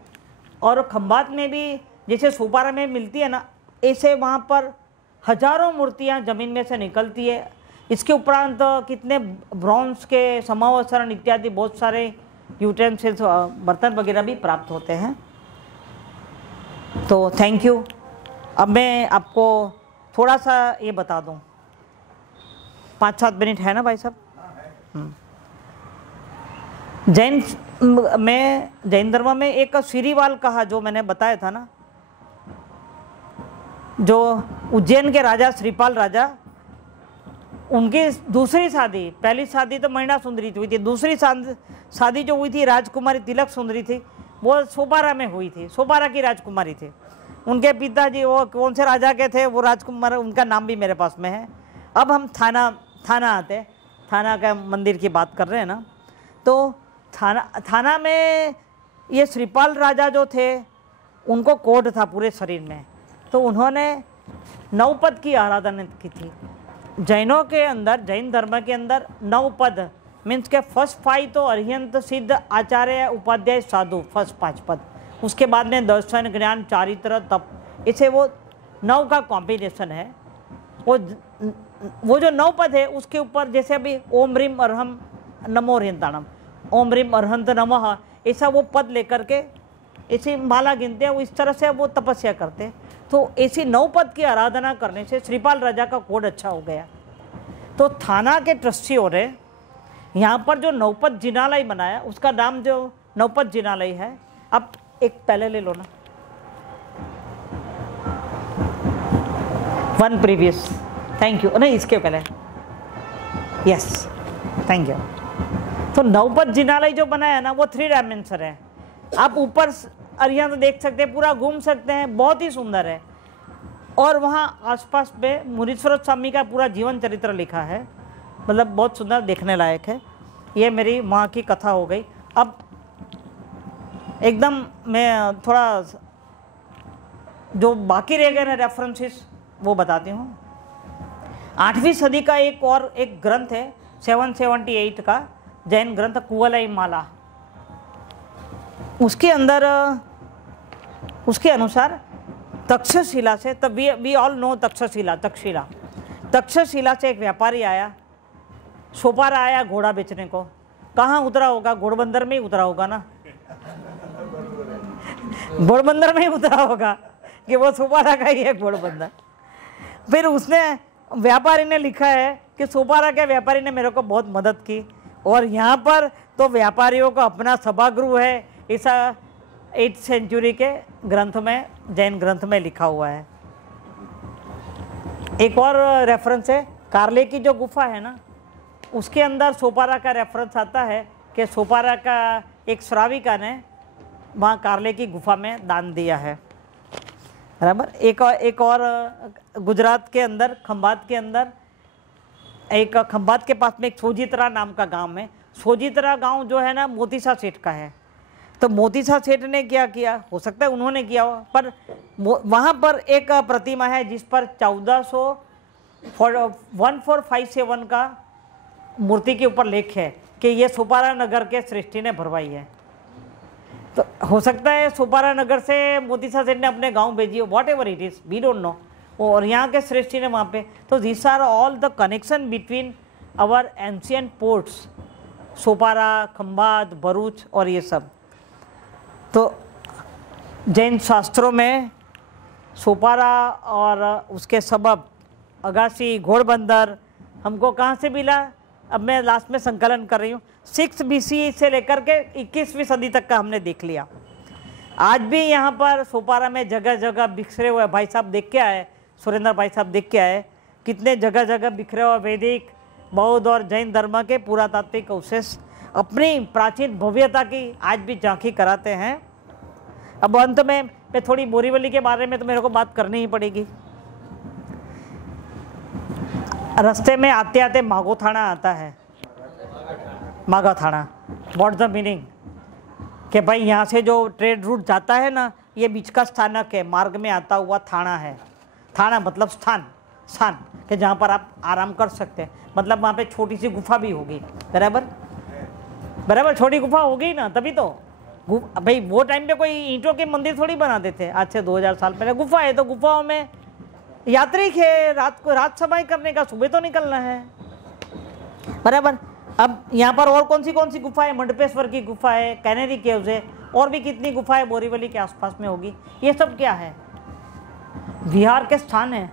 और खंबात में भी जैसे सोपारा में मिलती है ना, ऐसे वहाँ पर हजारों मूर्तियाँ ज़मीन में से निकलती है। इसके उपरांत कितने ब्रॉन्ज के समावसरण इत्यादि बहुत सारे यूटेंसिल्स बर्तन वगैरह भी प्राप्त होते हैं। तो थैंक यू। अब मैं आपको थोड़ा सा ये बता दूं, 5-7 मिनट है ना भाई साहब? जैन धर्म में एक श्रीवाल कहा, जो मैंने बताया था ना, जो उज्जैन के राजा श्रीपाल राजा, उनकी दूसरी शादी, पहली शादी तो महिला सुंदरी हुई थी, दूसरी शादी जो हुई थी राजकुमारी तिलक सुंदरी थी, वो सोपारा में हुई थी, सोपारा की राजकुमारी थी। उनके पिताजी वो कौन से राजा के थे, वो राजकुमार, उनका नाम भी मेरे पास में है। अब हम थाना आते, थाना का मंदिर की बात कर रहे हैं ना, तो थाना में ये श्रीपाल राजा जो थे, उनको कोढ़ था पूरे शरीर में, तो उन्होंने नवपद की आराधना की थी। जैनों के अंदर, जैन धर्म के अंदर नवपद मीन्स के फर्स्ट 5 तो अरिहंत सिद्ध आचार्य उपाध्याय साधु, फर्स्ट 5 पद, उसके बाद में दर्शन ज्ञान चारित्र तप, इसे वो 9 का कॉम्बिनेशन है। वो जो 9 पद है उसके ऊपर जैसे अभी ओम ह्रीम अर्हम नमो हरियंताणम, ओम ह्रीम अर्हंत नमः, ऐसा वो पद लेकर के ऐसी माला गिनते हैं, वो इस तरह से वो तपस्या करते हैं। तो ऐसी 9 पद की आराधना करने से श्रीपाल राजा का कोड अच्छा हो गया। तो थाना के ट्रस्टी हो रहे, यहाँ पर जो नवपद जिनालय बनाया, उसका नाम जो नवपद जिनालय है। अब एक पहले ले लो ना, 1 प्रीवियस, थैंक यू, नहीं इसके पहले, यस थैंक यू। तो नवपद जिनालय जो बनाया ना, वो 3 डायमेंशन है। आप ऊपर अरिहंत देख सकते हैं, पूरा घूम सकते हैं, बहुत ही सुंदर है। और वहाँ आसपास में मुनीश्वर स्वामी का पूरा जीवन चरित्र लिखा है, मतलब बहुत सुंदर, देखने लायक है। ये मेरी माँ की कथा हो गई। अब एकदम मैं थोड़ा जो बाकी रह गए ना रेफरेंसेस, वो बताती हूँ। 8वीं सदी का एक ग्रंथ है 778 का जैन ग्रंथ कुवलई माला, उसके अंदर उसके अनुसार तक्षशिला से, तब वी ऑल नो तक्षशिला से एक व्यापारी आया, सोपारा आया घोड़ा बेचने को। कहाँ उतरा होगा? घोड़बंदर में ही उतरा होगा ना, घोड़बंदर में ही उतरा होगा कि वो सोपारा का ही है घोड़बंदर। फिर उसने, व्यापारी ने लिखा है कि सोपारा के व्यापारी ने मेरे को बहुत मदद की, और यहाँ पर तो व्यापारियों का अपना सभागृह है, ऐसा 8th सेंचुरी के ग्रंथ में, जैन ग्रंथ में लिखा हुआ है। एक और रेफरेंस है, कार्ले की जो गुफा है ना, उसके अंदर सोपारा का रेफरेंस आता है कि सोपारा का एक श्राविका ने वहाँ कार्ले की गुफा में दान दिया है, बराबर। एक और गुजरात के अंदर, खंबात के अंदर, एक खंबात के पास में एक सोजित्रा नाम का गांव है। सोजित्रा गांव जो है ना, मोतीसा सेठ का है। तो मोतीसा सेठ ने क्या किया, हो सकता है उन्होंने किया हो, पर वहाँ पर एक प्रतिमा है जिस पर 1457 का मूर्ति के ऊपर लेख है कि ये सोपारा नगर के सृष्टि ने भरवाई है। तो हो सकता है सोपारा नगर से मोतीसा सेठ ने अपने गांव भेजी हो, whatever it is, we don't know, और यहाँ के सृष्टि ने वहाँ पे। तो this are all the connection between our ancient ports, Sopara, Khambhat, Bharuch और ये सब। तो जैन शास्त्रों में सोपारा और उसके सबब अगासी, घोड़बंदर हमको कहाँ से मिला? अब मैं लास्ट में संकलन कर रही हूँ। 6 BC से लेकर के 21वीं सदी तक का हमने देख लिया। आज भी यहाँ पर सोपारा में जगह जगह बिखरे हुए, भाई साहब देख के आए, सुरेंद्र भाई साहब देख के आए, कितने जगह जगह बिखरे हुए वैदिक, बौद्ध और जैन धर्म के पुरातात्विक अवशेष अपनी प्राचीन भव्यता की आज भी झांकी कराते हैं। अब अंत में मैं थोड़ी बोरीवली के बारे में तो मेरे को बात करनी ही पड़ेगी। रास्ते में आते आते मागो थाना आता है, मागा थाना। व्हाट द मीनिंग कि भाई यहाँ से जो ट्रेड रूट जाता है ना, ये बीच का स्थानक है, मार्ग में आता हुआ थाना है। थाना मतलब स्थान, स्थान कि जहाँ पर आप आराम कर सकते हैं। मतलब वहाँ पे छोटी सी गुफा भी होगी, बराबर बराबर, छोटी गुफा होगी ना, तभी तो भाई वो टाइम पे कोई ईंटों के मंदिर थोड़ी बनाते थे। आज से 2000 साल पहले गुफा है, तो गुफाओं में यात्री है, रात को रात सफाई करने का, सुबह तो निकलना है, बराबर। अब यहाँ पर और कौन सी गुफा है? मंडपेश्वर की गुफा है, कैनेरी केव्स है, और भी कितनी गुफा है बोरीवली के आसपास में होगी। ये सब क्या है? विहार के स्थान है।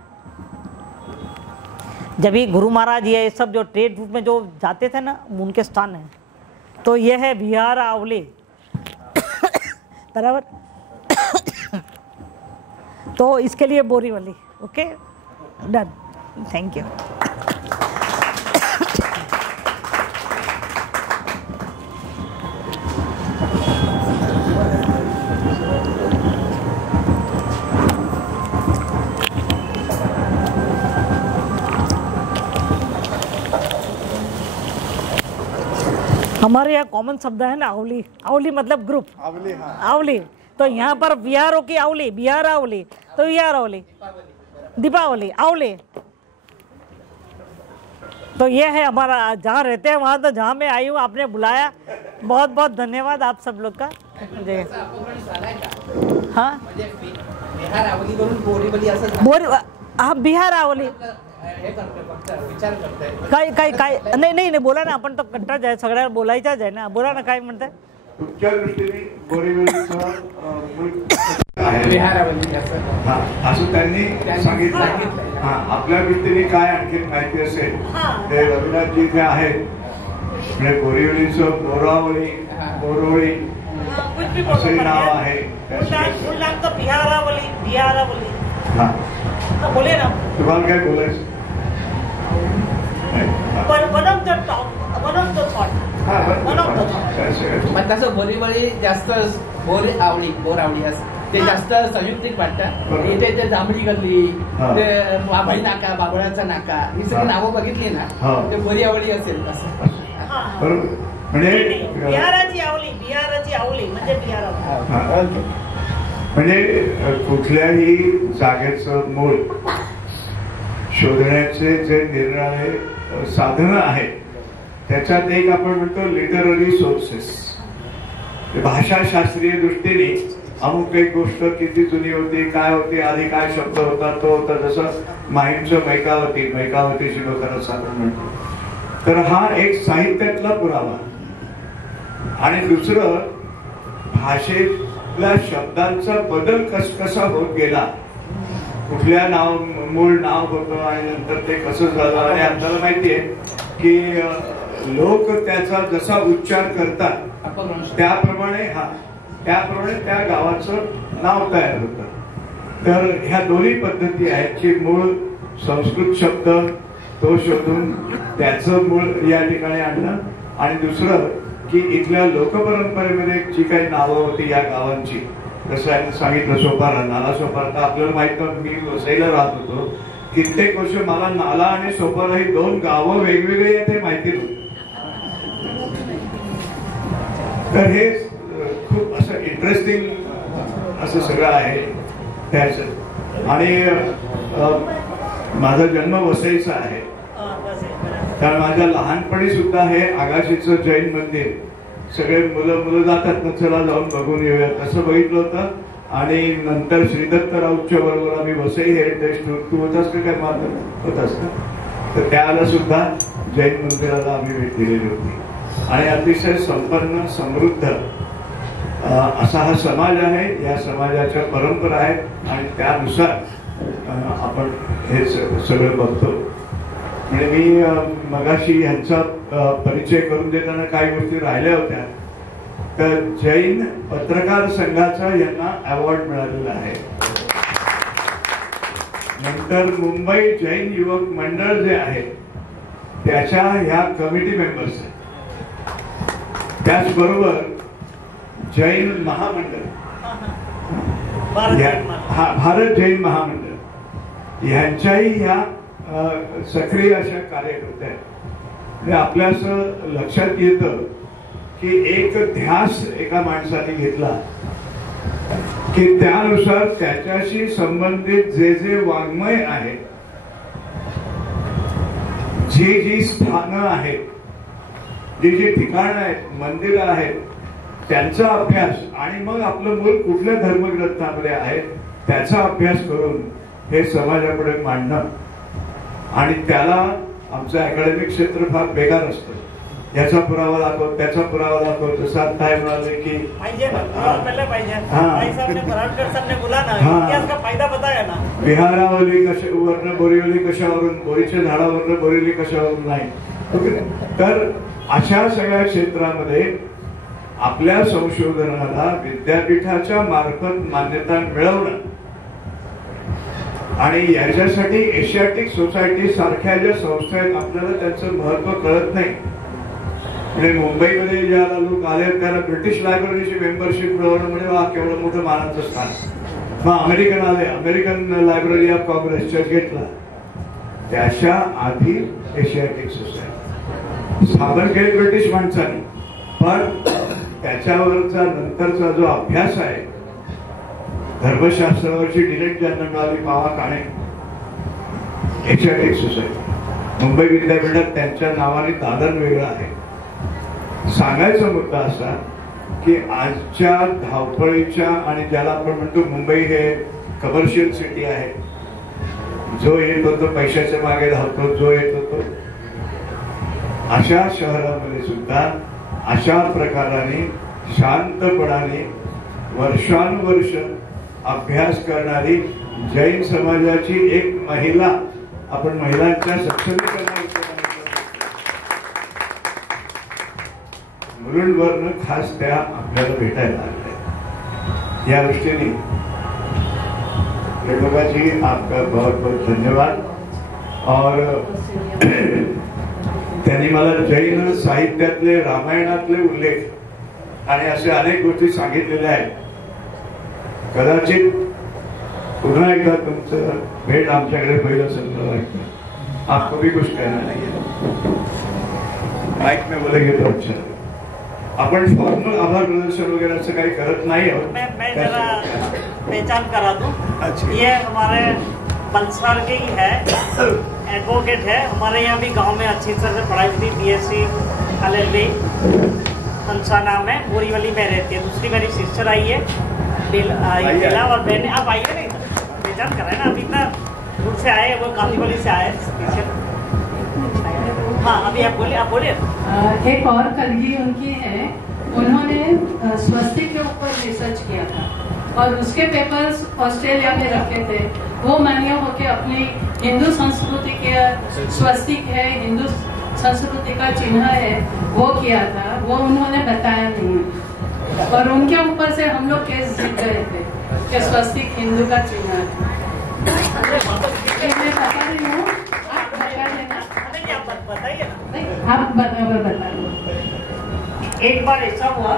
जब ही गुरु महाराज ये सब जो ट्रेड रूट में जो जाते थे ना, उनके स्थान है। तो ये है विहार आवली, बराबर। तो इसके लिए Borivali, okay, done, thank you. हमारे यहाँ कॉमन शब्द है ना आवली, आवली मतलब ग्रुप, आवली, हाँ। आवली, तो यहाँ पर विहारों की आवली, बिहार आवली, तो विहार आवली, दीपावली, आवली। तो ये है हमारा, जहाँ रहते हैं वहाँ। तो जहाँ मैं आई हूँ, आपने बुलाया, बहुत बहुत धन्यवाद आप सब लोग का। जी हाँ, बिहार आवली करून बोरीवली असं बोरी, हाँ बिहार आवली काय नाही बोला ना, आपण तो कंटाळ जाय, सगळ्या बोलायचाच आहे ना, बोला ना काय म्हणताय? तुमच्या दृष्टीने बोरीवलीचं बिहार आवली असं त्यांनी सांगितलं। हा, आपल्या दृष्टीने काय आणखी माहिती असेल ते रघुनाथजी जे आहेत, म्हणजे बोरीवलीचं बोरावली, बोरवली असंही नाव आहे। बिहारावली, बिहारावली, हा, बोले ना, तुम्हाला काय बोलायचं? पण तसं बोरीवली जास्त बोरावली असं ते जास्त संयुक्तिक वाटतं। इथे ते जांभळी गल्ली, ते बाभळी नाका, बाबळाचा नाका, ही सगळी नावं बघितली ना, ते बोरीवली असेल असं। बरोबर, म्हणजे बिहाराची आवली, बिहाराची आवली म्हणजे बिहार, म्हणजे कुठल्याही जागेचं मूळ शोधण्याचे जे निरनिराळे साधनं आहेत, त्याच्यात एक आपण म्हणतो लिटररी सोर्सेस। भाषाशास्त्रीय दृष्टीने अमुक एक गोष्ट किती जुनी होती, काय होती, आधी काय शब्द होता, तो होता। जसं माहीमचं मैकावती, मैकावती शिवकरच आपण म्हणतो, तर हा एक साहित्यातला पुरावा। आणि दुसरं, भाषेतल्या शब्दांचा बदल कसा होत गेला, कुठल्या मूळ नाव होतं आणि नंतर ते कसं झालं। आणि आपल्याला माहितीये की लोक त्याचा जसा उच्चार करतात त्याप्रमाणे त्या गावाचं नाव तयार होतं। तर ह्या दोन्ही पद्धती आहेत की मूळ संस्कृत शब्द तो शोधून त्याचं मूळ या ठिकाणी आणणं, आणि दुसरं की इथल्या लोकपरंपरेमध्ये जी काही नावं होती या गावांची, जसं सांगितलं सोपारा, नाला सोपारा, तर आपल्याला माहित नव्हतं। मी वसईला राहत होतो कित्येक वर्ष, मला नाला आणि सोपारा ही दोन गावं वेगवेगळी आहेत हे माहिती नव्हतं। तर हे खूप असं इंटरेस्टिंग असं सगळं आहे त्याचं। आणि माझा जन्म वसईचा आहे, कारण माझ्या लहानपणी सुद्धा हे आगाशीचं जैन मंदिर सगळे मुलं जातात ना, चला जाऊन बघून येऊया, तसं बघितलं होतं। आणि नंतर श्रीदत्तरावच्या बरोबर आम्ही वसई हेरिटेज टूर, तू होतास का काय? माझं होतास का? तर त्याला सुद्धा जैन मंदिराला आम्ही भेट दिलेली होती। आणि अतिशय संपन्न समृद्ध असा हा समाज आहे, या समाजाच्या परंपरा आहेत आणि त्यानुसार आपण हे सगळं बघतो। म्हणजे मी मगाशी यांचा परिचय करून देताना काही गोष्टी राहिल्या होत्या, तर जैन पत्रकार संघाचा यांना अवॉर्ड मिळालेला आहे। नंतर मुंबई जैन युवक मंडळ जे आहे त्याच्या ह्या कमिटी मेंबर्स आहेत। त्याचबरोबर जैन महामंडळ, भारत जैन महामंडळ यांच्याही ह्या सक्रिय अशा कार्यकर्त्या आहेत. म्हणजे आपल्या असं लक्षात येतं की एक ध्यास एका माणसाने घेतला की त्यानुसार त्याच्याशी संबंधित जे जे वाङ्मय आहे, जी जी स्थानं आहेत, जी जी ठिकाणं आहेत, मंदिरं आहेत, त्यांचा अभ्यास आणि मग आपलं मूळ कुठल्या धर्मग्रंथामध्ये आहे त्याचा अभ्यास करून हे समाजापुढे मांडणं. आणि त्याला आमचं अकॅडमिक क्षेत्र फार बेकार असतं. याचा पुरावा दाखव, त्याचा पुरावा दाखव. जसं आता हे म्हणाले की बिहारावली कशावरनं, बोरिवली कशावरून, बोरीच्या झाडावरनं बोरिवली कशावरून नाही. तर अशा सगळ्या क्षेत्रामध्ये आपल्या संशोधनाला विद्यापीठाच्या मार्फत मान्यता मिळवणं आणि याच्यासाठी एशियाटिक सोसायटी सारख्या ज्या संस्था आहेत आपल्याला त्यांचं महत्व कळत नाही. म्हणजे मुंबईमध्ये ज्या लोक आले त्याला ब्रिटिश लायब्ररीची मेंबरशिप मिळवणं म्हणजे वा केवढं मोठं मानाचं स्थान. मग अमेरिकन आले, अमेरिकन लायब्ररी ऑफ काँग्रेस चर्चगेटला, त्याच्या आधी एशियाटिक सोसायटी स्थापन केली ब्रिटिश माणसाने. पण त्याच्यावरचा नंतरचा जो अभ्यास आहे, धर्मशास्त्रावरची डिरेक्ट ज्यांना मिळाली पावा काणे, एशियाटिक सोसायटी मुंबई विद्यापीठात त्यांच्या नावाने दालन वेगळं आहे. सांगायचा मुद्दा असा की आजच्या धावपळीच्या आणि ज्याला आपण म्हणतो मुंबई हे कमर्शियल सिटी आहे, जो येत होतो पैशाच्या मागे धावतो, जो येत होतो, अशा शहरामध्ये सुद्धा अशा प्रकाराने शांतपणाने वर्षानुवर्ष अभ्यास करणारी जैन समाजाची एक महिला, आपण महिलांच्या सक्षमीकरणाविषयी मुरुडवरनं खास त्या आपल्याला भेटायला आल्या. या दृष्टीने रेणुकाजी आपका बहुत बहुत धन्यवाद. और त्यांनी मला जैन साहित्यातले, रामायणातले उल्लेख आणि असे अनेक गोष्टी सांगितलेल्या आहेत. कदाचित पुन्हा एकदा तुमचं भेट आमच्याकडे पहिलं समजा वाटतं. आपको भी कुछ कहना नहीं है, माइक में बोलेंगे तो अच्छा. आपण फॉर्मल आभार प्रदर्शन वगैरह असं काही करत नाही आहोत. मैं जरा पहचान करा दूं. ये हमारे बंसवाड़ के ही है, एडवोकेट है. हमारे यहाँ भी गांव में अच्छी तरह से पढ़ाई हुई, BSc LLB. हंसा नाम है, बोरीवली में रहती है. दूसरी मेरी सिस्टर आई है, बेला, और बहन. आप आइए नहीं, पहचान कर रहे हैं ना, अभी इतना दूर से आए, वो कालीबली से आए. हाँ, अभी आप बोलिए. एक और कलगी उनकी है, उन्होंने स्वस्तिक के ऊपर रिसर्च किया था और उसके पेपर्स ऑस्ट्रेलिया में रखे थे. वो मान्य होके अपनी हिंदू संस्कृति के स्वस्तिक है, हिंदू संस्कृति का चिन्ह है, वो किया था. वो उन्होंने बताया नहीं और उनके ऊपर से हम लोग केस जीत गए थे कि स्वस्तिक हिंदू का चिन्ह है. मैं बता रही हूँ, आप बता देना. बताइए ना. आप बता दो. एक बार ऐसा हुआ,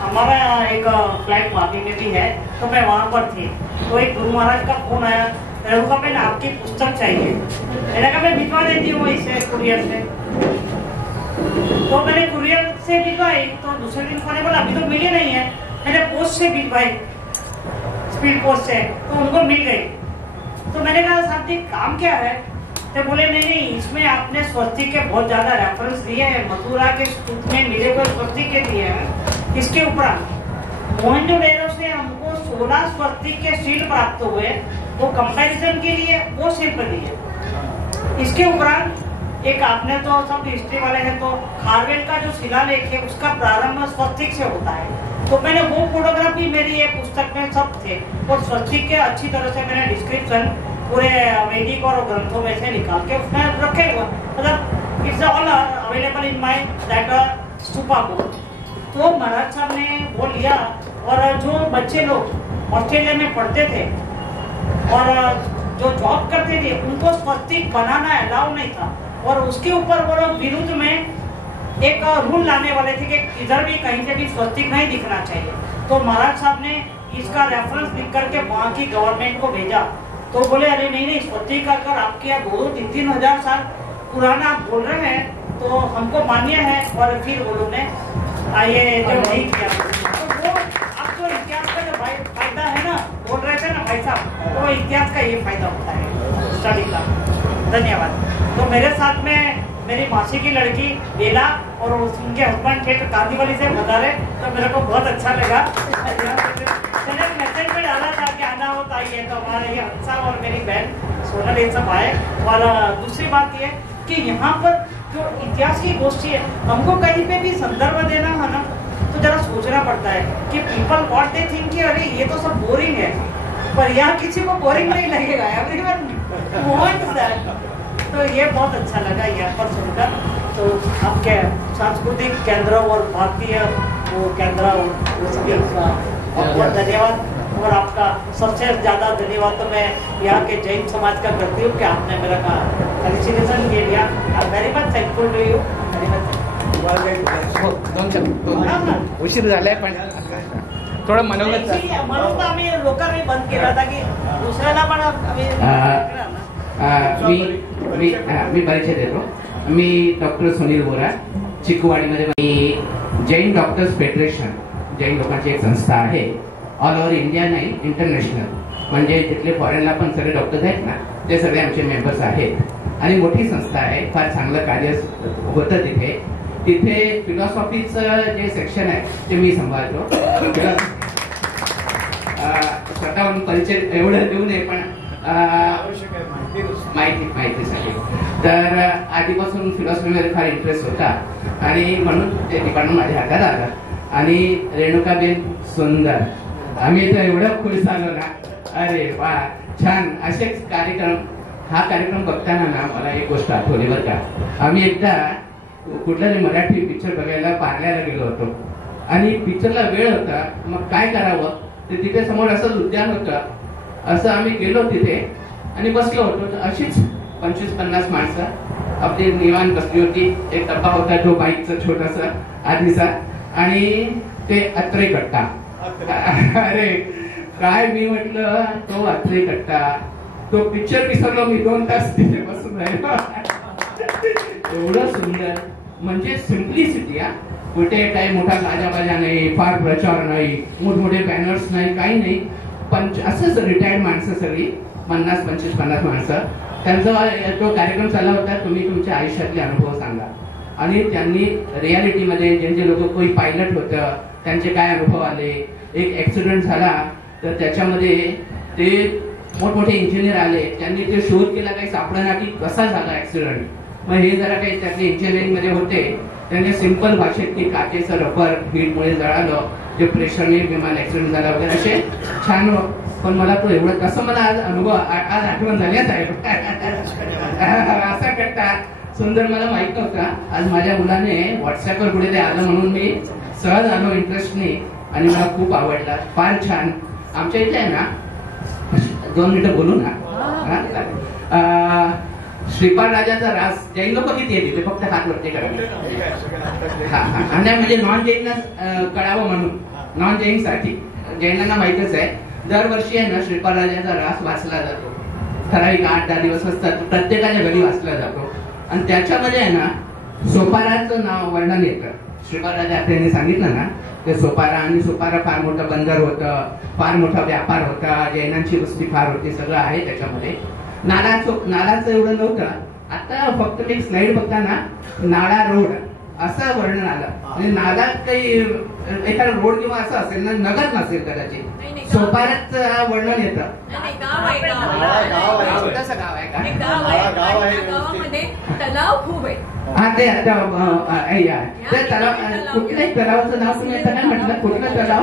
हमारा एक फ्लैट वादी में भी है, तो मैं वहाँ पर थी. तो एक गुरु महाराज का फोन आया, रेणुका मैंने आपकी पुस्तक चाहिए. मैंने कहा मैं भिजवा देती हूँ इसे कुरियर से. तो मैंने कुरियर से भिजवाई, तो दूसरे दिन मैंने बोला अभी तो मिली नहीं है. मैंने पोस्ट से भिजवाई, स्पीड पोस्ट से, तो उनको मिल गई. तो मैंने कहा साहब जी काम क्या है? तो बोले नहीं, इसमें आपने स्वस्तिक के बहुत ज्यादा रेफरेंस दिए हैं, मथुरा के स्तूप में मिले हुए स्वस्तिक के दिए हैं. इसके उपरांत मोहनजोदड़ो से हमको 16 स्वस्तिक के शील प्राप्त हुए, वो कंपैरिजन के लिए वो शिल्प दिए. इसके उपरांत एक आपने तो सब हिस्ट्री वाले हैं, तो खारवेल का जो शिलालेख है उसका प्रारंभ स्वस्तिक से होता है. तो मैंने वो फोटोग्राफ भी मेरी ये पुस्तक में सब थे, और स्वस्तिक के अच्छी तरह से मैंने डिस्क्रिप्शन पूरे वैदिक और ग्रंथों में से निकाल के उसमें रखे हुए, मतलब it's all available in my that stupa book. तो महाराज साहब ने वो लिया, और जो बच्चे लोग ऑस्ट्रेलिया में पढ़ते थे और जो जॉब करते थे उनको स्वस्तिक बनाना अलाउ नहीं था, और उसके ऊपर वो लोग विरुद्ध में एक रूल लाने वाले थे कि इधर भी कहीं से भी स्वस्तिक नहीं दिखना चाहिए। तो महाराज साहब ने इसका रेफरेंस लिख करके वहाँ की गवर्नमेंट को भेजा। तो बोले अरे नहीं स्वस्तिक कर आपके यहाँ 2-3 हजार साल पुराना आप बोल रहे हैं तो हमको मान्य है। और फिर वो लोग ने ये जो नहीं किया। तो वो आपको इतिहास का जो फायदा है ना, बोल रहे थे ना भाई साहब, तो इतिहास का ये फायदा होता है स्टडी का। धन्यवाद। तो मेरे साथ में मेरी मासी की लड़की बेला और उनके हस्बैंड थे कांदीवली से बता तो मेरे को बहुत अच्छा लगा। मैंने मैसेज में डाला था कि आना हो तो आइए, तो हमारे ये हंसा और मेरी बहन सोनल ये सब आए। और दूसरी बात ये कि यहाँ पर जो इतिहास की गोष्ठी है, हमको कहीं पे भी संदर्भ देना है ना तो जरा सोचना पड़ता है कि पीपल व्हाट दे थिंक कि अरे ये तो सब बोरिंग है, पर यहाँ किसी को बोरिंग नहीं लगेगा। Everyone wants that. तो ये बहुत अच्छा लगा यहाँ पर सुनकर। तो आपके सांस्कृतिक केंद्र और भारतीय वो केंद्र वो सभी बहुत धन्यवाद। और आपका सबसे ज्यादा धन्यवाद तो मैं यहाँ के जैन समाज का करती हूँ कि आपने मेरा का कन्सिडरेशन के लिया। I very much thankful to you. उशीर झालाय पण थोडं मनोगत म्हणून तर आम्ही लोकांनी बंद केला होता की दुसऱ्याला पण मी परिचय देतो। मी डॉक्टर सुनील बोरा, चिकूवाडीमध्ये मी जैन डॉक्टर्स फेडरेशन, जैन लोकांची एक संस्था आहे, ऑल ओव्हर इंडिया नाही इंटरनॅशनल, म्हणजे तिथले फॉरेनला पण सगळे डॉक्टर्स आहेत ना ते सगळे आमचे मेंबर्स आहेत आणि मोठी संस्था आहे, फार चांगलं कार्य होतं तिथे। तिथे फिलॉसॉफीचं जे सेक्शन आहे ते मी सांभाळतो। स्वतःहून परिचय एवढं देऊ नये पण माहितीसाठी तर आधीपासून फिलॉसॉफीमध्ये फार इंटरेस्ट होता आणि म्हणून ते डिपार्टमेंट माझ्या हातात आलं। आणि रेणुकाबेन सुंदर, आम्ही तर एवढं खुश झालो ना, अरे वा छान असेच कार्यक्रम। हा कार्यक्रम बघताना ना मला एक गोष्ट आठवली बरं का। आम्ही एकदा कुठला तरी मराठी पिक्चर बघायला पार्ल्याला गेलो होतो आणि पिक्चरला वेळ होता, मग काय करावं ते तिथे समोर असंच उद्यान होतं, असं आम्ही गेलो तिथे आणि बसलो होतो। तर अशीच 25-50 माणसं आपली निवांत बसली होती। एक डब्बा होता तो बाईकचा छोटासा आधीचा आणि ते अत्रे कट्टा। अरे काय मी म्हटलं तो अत्रे कट्टा, तो पिक्चर विसरलो मी, 2 तास तिथे बसून राहिलो। एवढं सुंदर, म्हणजे सिम्प्लिसिटी। कुठे काही मोठा गाजाबाजा नाही, फार प्रचार नाही, मोठमोठे बॅनर्स नाही, काही नाही, पण असंच रिटायर्ड माणसं सगळी 50-50 माणसं। त्यांचा तो कार्यक्रम चालला होता, तुम्ही तुमच्या आयुष्यातले अनुभव सांगा। आणि त्यांनी रियालिटीमध्ये जे लोक कोणी पायलट होतं त्यांचे काय अनुभव आले, एक ऍक्सिडेंट झाला तर त्याच्यामध्ये ते मोठमोठे इंजिनियर आले, त्यांनी ते शोध केला, काही सापडना की कसा झाला ऍक्सिडेंट। मग हे जरा काही त्यातले इंजिनिअरिंग मध्ये होते, त्यांनी सिंपल भाषेत की काचेचं रबर हीटमुळे जळालं, जे प्रेशरने विमान ऍक्सिडेंट झाला वगैरे असे छान। पण मला तो एवढं कसं मला आज अनुभव आज आठवण झाल्याच आहे। असा कट्टा सुंदर मला माहित नव्हता, आज माझ्या मुलाने व्हॉट्सअपवर पुढे ते आलं म्हणून मी सहज आलो इंटरेस्टने आणि मला खूप आवडला, फार छान। आमच्या इथे आहे ना 2 मिनिटं बोलू ना। श्रीपाद राजाचा रास जैन लोक किती येते फक्त हात वरती करावे, आणि म्हणजे नॉन जैनना कळावं म्हणून, नॉन जैन साठी, जैनांना माहितच आहे दरवर्षी आहे ना श्रीपाद राजाचा रास वाचला जातो, ठराविक 8-10 दिवस असतात, प्रत्येकाच्या घरी वाचला जातो आणि त्याच्यामध्ये आहे ना सोपाराचं नाव वर्णन येतं। श्रीपाद राजा त्यांनी सांगितलं ना ते सोपारा, आणि सोपारा फार मोठं बंदर होतं, फार मोठा व्यापार होता, जैनांची वस्ती फार होती, सगळं आहे त्याच्यामध्ये। नालाचं एवढं नव्हतं, आता फक्त मी स्लाइड बघताना नाळा रोड असं वर्णन आलं, म्हणजे नालात काही एखादा रोड किंवा असं असेल ना, नगर नसेल कदाचित, सोपाराच वर्णन येतं। छोटंसं गाव आहे का? गावामध्ये तलाव खूप आहे। हा ते तलाव, कुठल्याही तलावाचं नाव तुम्ही आता काय म्हटलं, कुठलं तलाव?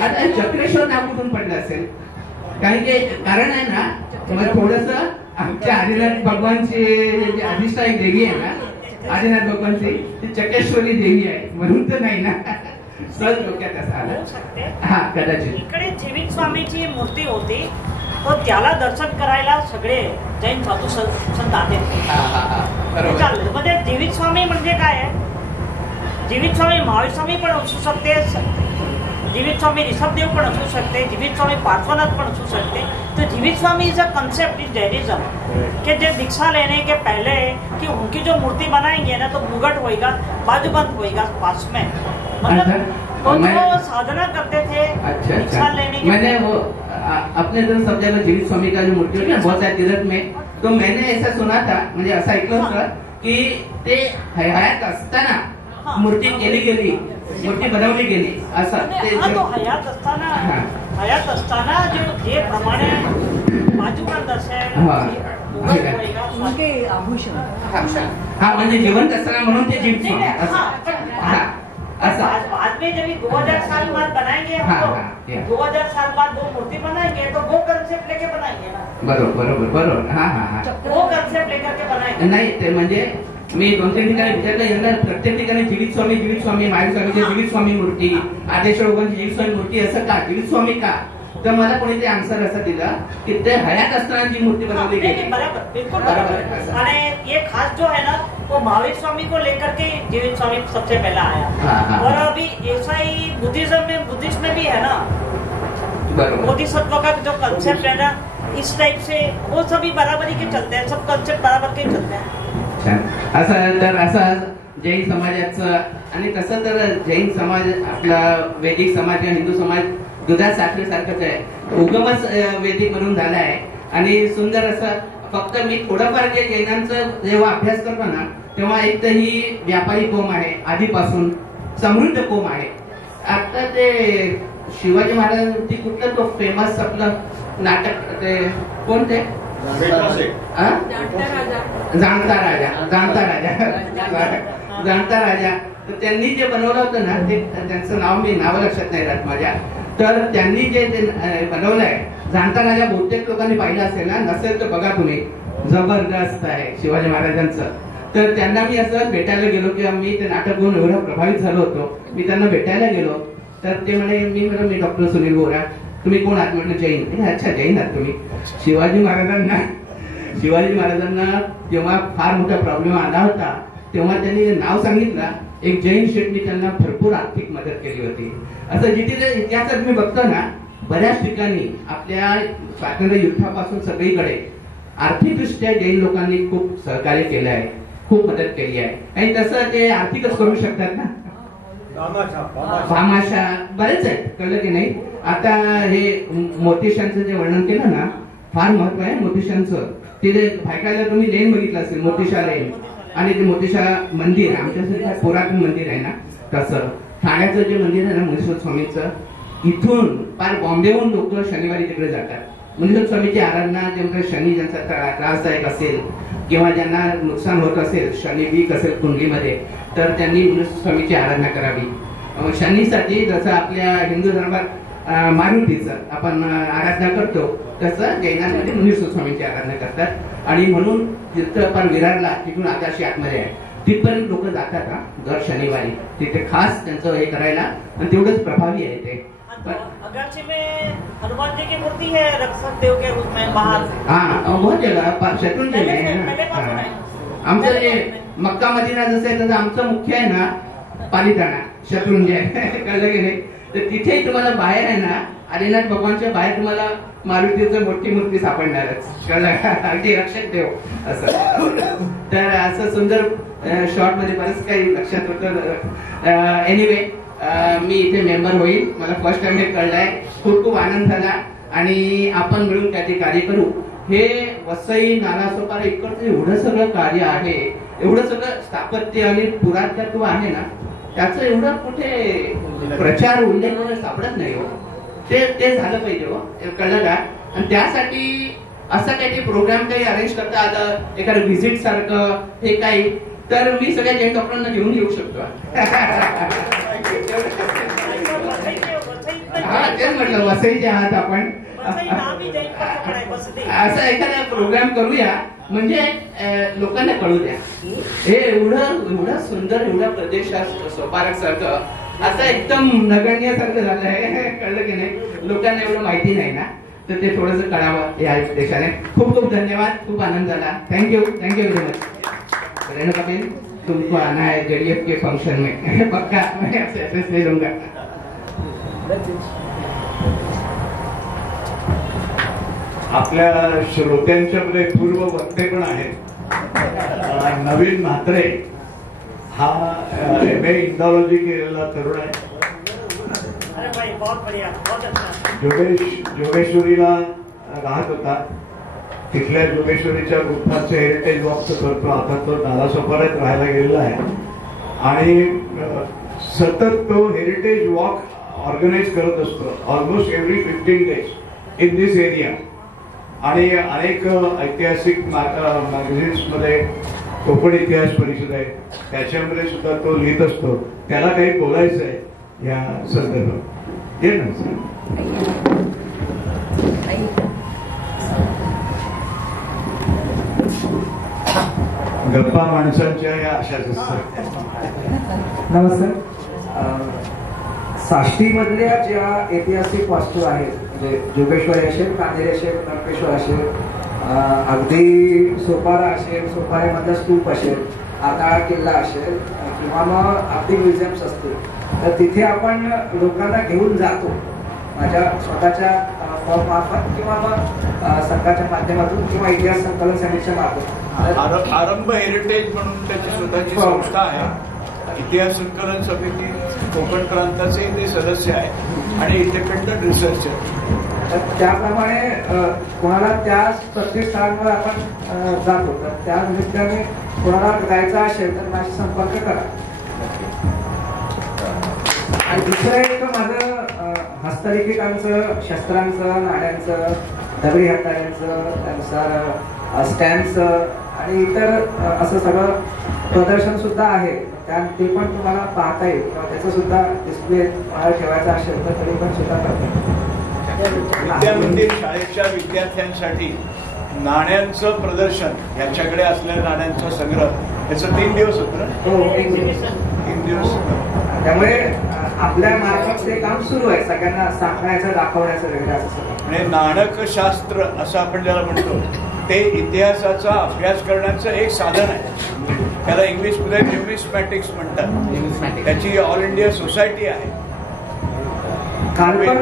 आता चक्रेश्वर नाव कुठून पडलं असेल? कारण आहे ना थोडस आमच्या आदिनाथ भगवानची अधिष्ठायक देवी आहे ना, आदिनाथ भगवानची ती चक्रेश्वरी देवी आहे म्हणून तर नाही ना, सहज डोक्यात असं आलं। हा कदाचित इकडे जीवित स्वामीची मूर्ती होती, तो त्याला दर्शन करायला सगळे जैन साधू संत आले. बरोबर. म्हणजे जीवित स्वामी म्हणजे काय आहे? जीवित स्वामी महावीर स्वामी पण असू शकते, जीवित स्वामी ऋषभदेव पण असू शकते, जीवित स्वामी पार्श्वनाथ पण असू सकते. तो Jivit Swami is a concept in Jainism कि जो दीक्षा लेने के पहले कि उनकी जो मूर्ति बनाएंगे ना तो मुगट होएगा, बाजूबंद होएगा पास में. मतलब वो जो साधना करते थे दीक्षा लेने के मैंने वो अपने जर समजा जीवित स्वामी का जो मूर्ति होती है बहुत सारे तीर्थ में, तो मैंने ऐसा सुना था, म्हणजे असं ऐकलं होतं की ते हयात असताना मूर्ती केली गेली, मूर्ती बनवली गेली असं ते. तो हयात असताना जे प्रमाणे बाजूबंद असेल उनके आभूषण. हा म्हणजे जिवंत असताना म्हणून ते जीवित स्वामी असं. बाद में जब 2000 साल बाद बनाएंगे हम लोग, 2000 साल बाद वो मूर्ति बनाएंगे तो वो कंसेप्ट लेके बनाएंगे ना. बरोबर. हा वो कंसेप्ट लेकर के बनाएंगे. नाही ते म्हणजे मी 2-3 ठिकाणी विचारलं, यंदा प्रत्येक ठिकाणी जीवित स्वामी महावीर स्वामीची जीवित स्वामी मूर्ती, आदेश्वर भगवानची जीवित स्वामी मूर्ती, असं का जीवित स्वामी का? तर मला कोणी ते आन्सर असं दिलं की ते हयात असताना जी मूर्ती बनवली गेली. बराबर, बिल्कुल बराबर. आणि ये खास जो है ना वो महावीर स्वामी को लेकर के जीवित स्वामी सबसे पहला आया. और अभी ऐसा ही बुद्धिज्म में भी है ना, बोधिसत्व का जो कंसेप्ट है ना इस टाइप से वो सभी बराबरी के चलते हैं, सब कंसेप्ट बराबर के चलते हैं. असं तर असं जैन समाजाचं. आणि तसं तर जैन समाज आपला वैदिक समाज किंवा हिंदू समाज दुधात साखरेसारखंच आहे, उगमच वैदिक म्हणून झाला आहे. आणि सुंदर असं फक्त मी थोडंफार जे जैनांचं जेव्हा अभ्यास करतो ना तेव्हा एक तर ही व्यापारी कोम आहे, आधीपासून समृद्ध कोम आहे. आता ते शिवाजी महाराजांवरती कुठलं तो फेमस आपलं नाटक ते कोणते जाणता राजा तर त्यांनी जे बनवलं होतं ना ते त्यांचं नाव लक्षात नाही राहत माझ्या. तर त्यांनी जे बनवलंय जाणता राजा बहुतेक लोकांनी पाहिलं असेल ना, नसेल तर बघा तुम्ही, जबरदस्त आहे शिवाजी महाराजांचं. तर त्यांना मी असं भेटायला गेलो किंवा मी ते नाटक बघून एवढं प्रभावित झालो होतो, मी त्यांना भेटायला गेलो तर ते म्हणे मी डॉक्टर सुनील बोरा. तुम्ही कोण आहात? म्हटलं जैन. अच्छा जैन आहात तुम्ही. शिवाजी महाराजांना जेव्हा फार मोठा प्रॉब्लेम आला होता तेव्हा त्यांनी नाव सांगितलं, एक जैन शेठनी त्यांना भरपूर आर्थिक मदत केली होती. असं जिथे इतिहासात मी बघतो ना बऱ्याच ठिकाणी आपल्या स्वातंत्र्य युद्धापासून सगळीकडे आर्थिकदृष्ट्या जैन लोकांनी खूप सहकार्य केलं आहे, खूप मदत केली आहे. आणि तसं ते आर्थिकच करू शकतात ना. भामाशा बरेच आहेत, कळलं की नाही. आता हे मोतीशांचं जे वर्णन केलं ना फार महत्व आहे मोतीशांचं. तिथे ऐकायला तुम्ही लेन बघितलं असेल, मोतीशा लेन. आणि ते मोतीशा मंदिर आमच्यासाठी पुरातन मंदिर आहे ना, तसं ठाण्याचं जे मंदिर आहे ना मुनीश्वर स्वामीचं, इथून फार बॉम्बेहून लोक शनिवारी तिकडे जातात. मुनीश्वर स्वामीची आराधना ज्यांचा शनी ज्यांचा त्रासदायक असेल किंवा ज्यांना नुकसान होत असेल, शनी वीक असेल कुंडलीमध्ये, तर त्यांनी मुनीश्वर स्वामीची आराधना करावी. शनीसाठी जसं आपल्या हिंदू धर्मात मारुतीचं आपण आराधना करतो तसं जैनांमध्ये मुनीश्वर स्वामींची आराधना करतात. आणि म्हणून तिथं पण विरारला तिथून आकाशी आतमध्ये आहे, तिथपर्यंत लोक जातात हा दर शनिवारी तिथे खास त्यांचं हे करायला. आणि तेवढंच प्रभावी आहे ते. अगरचे में हनुमान जी की मूर्ति है रक्षक देव के रूप में बाहर. बहुत जगह शत्रुंजय में आमचं जे मक्का मदिना जसं आहे तसं आमचं मुख्य आहे ना पालिताना शत्रुंजय. कळलं की नाही. तर तिथे तुम्हाला बाहेर आहे ना आदिनाथ भगवानच्या बाहेर तुम्हाला मारुतीचं मोठी मूर्ती सापडणारच. कळलं, अगदी रक्षक देव असं. तर असं सुंदर शॉर्ट मध्ये बरंच काही लक्षात होतं. एनिवे मी इथे मेंबर होईल, मला फर्स्ट टाइम हे कळलंय, खूप आनंद झाला. आणि आपण मिळून काही कार्य करू. हे वसई नालासोपारा इकडचं एवढं सगळं कार्य आहे, एवढं सगळं स्थापत्य आणि पुरातत्व आहे ना, त्याचं एवढं कुठे प्रचार उल्लेख वगैरे सापडत नाही हो. ते झालं पाहिजे हो, कळलं का. आणि त्यासाठी असं काही प्रोग्राम काही अरेंज करता आलं, एखादं व्हिजिट सारखं हे काही, तर मी सगळ्या जैन डॉक्टरांना घेऊन येऊ शकतो. तेच म्हटलं वसईचे आहात आपण, असं एखादा प्रोग्राम करूया म्हणजे लोकांना कळू द्या. हे एवढं सुंदर एवढा प्रदेश सोपारक सारखं असं एकदम नगण्य सारखं झालं आहे. कळलं की नाही. लोकांना एवढं माहिती नाही ना. तर ते थोडंसं करावं या उद्देशाने. खूप खूप धन्यवाद. खूप आनंद झाला. Thank you very much. रेणुकाबेन तुमको आना है जेडीएफ के फंक्शन में पक्का. मैं आपसे एड्रेस ले लूंगा. आपल्या श्रोत्यांच्यामध्ये पूर्व वक्ते पण आहेत. नवीन म्हात्रे हा MA इंडॉलॉजी केलेला तरुण आहे. जोगेश्वरीला राहत होता. तिथल्या जोगेश्वरीच्या गुफाचं हेरिटेज वॉकचं करतो. आता तो नालासोपाऱ्यात राहायला गेलेला आहे आणि सतत तो हेरिटेज वॉक ऑर्गनाईज करत असतो almost every 15 days in this area. आणि अनेक ऐतिहासिक मॅगझिन्स मध्ये कोकण इतिहास परिषद आहे त्याच्यामध्ये सुद्धा तो लिहित असतो. त्याला काही बोलायचं आहे या संदर्भात. ये ना गप्पा माणसांच्या या अशाच असतात. नमस्कार. साष्टीमधल्या ज्या ऐतिहासिक वास्तू आहेत म्हणजे जोगेश्वरी असेल, कांदेरी असेल, लंकेश्वर असेल, अगदी सोपारा असेल, सोपाऱ्यामधला स्तूप असेल, आताळा किल्ला असेल किंवा मग अगदी म्युझियम्स असतील, तर तिथे आपण लोकांना घेऊन जातो माझ्या स्वतःच्या फॉर्म मार्फत किंवा मग संघाच्या माध्यमातून किंवा इतिहास संकलन समितीच्या मार्फत. आरंभ हेरिटेज म्हणून त्याची स्वतःची संस्था आहे. इतिहास संकलन समिती कोकण प्रांताचे ते सदस्य आहे आणि इंडिपेंडंट रिसर्चर. त्याप्रमाणे कोणाला त्या प्रत्येक स्थळांवर आपण जातो तर त्या निमित्ताने कोणाला जायचं असेल तर माझ्याशी संपर्क करा. आणि दुसरं एक माझं हस्तलिखितांचं, शस्त्रांचं, नाण्यांचं, दगडी हाताळ्यांचं, त्यानुसार स्टॅम्पचं आणि इतर असं सगळं प्रदर्शन सुद्धा आहे. ते पण तुम्हाला पाहता येईल किंवा त्याचं सुद्धा डिस्प्ले मला ठेवायचा असेल तर तरी पण सुद्धा करता. विद्या मंदिर शाळेच्या विद्यार्थ्यांसाठी नाण्यांचं प्रदर्शन, यांच्याकडे असलेल्या नाण्यांचा संग्रह याचं 3 दिवस होतं ना. हो, 3 दिवस. त्यामुळे आपल्या मार्फत ते काम सुरू आहे सगळ्यांना सांगण्याचं, दाखवण्याचं वगैरे असं सगळं. म्हणजे नाणकशास्त्र असं आपण ज्याला म्हणतो ते इतिहासाचा अभ्यास करण्याचं एक साधन आहे. त्याला इंग्लिशमध्ये न्यूमिस्मॅटिक्स म्हणतात. त्याची ऑल इंडिया सोसायटी आहे. काल पण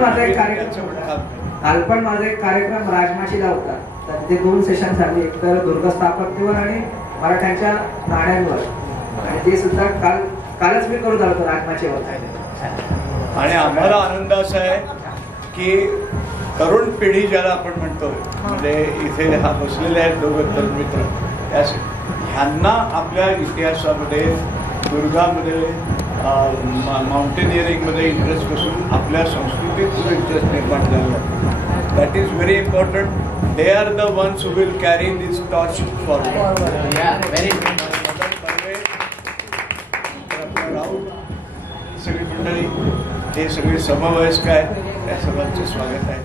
माझा एक कार्यक्रम राजमाशीला होता. तर ते 2 सेशन झाली, एक तर दुर्ग स्थापत्यवर आणि मराठ्यांच्या नाण्यांवर, आणि ते सुद्धा कालच मी करून आलो राजमाचीवर. आणि आम्हाला आनंद असा आहे की तरुण पिढी ज्याला आपण म्हणतो म्हणजे इथे हा बसलेले आहेत दोघं तरुण मित्र, ह्यांना आपल्या इतिहासामध्ये, दुर्गामध्ये, माउंटेनिअरिंगमध्ये इंटरेस्ट असून आपल्या संस्कृतीत इंटरेस्ट निर्माण झाला. That is very important. They are the ones who will carry this torch forward. सगळी मंडळी हे सगळे समवयस्क आहेत, त्या सर्वांचं स्वागत आहे.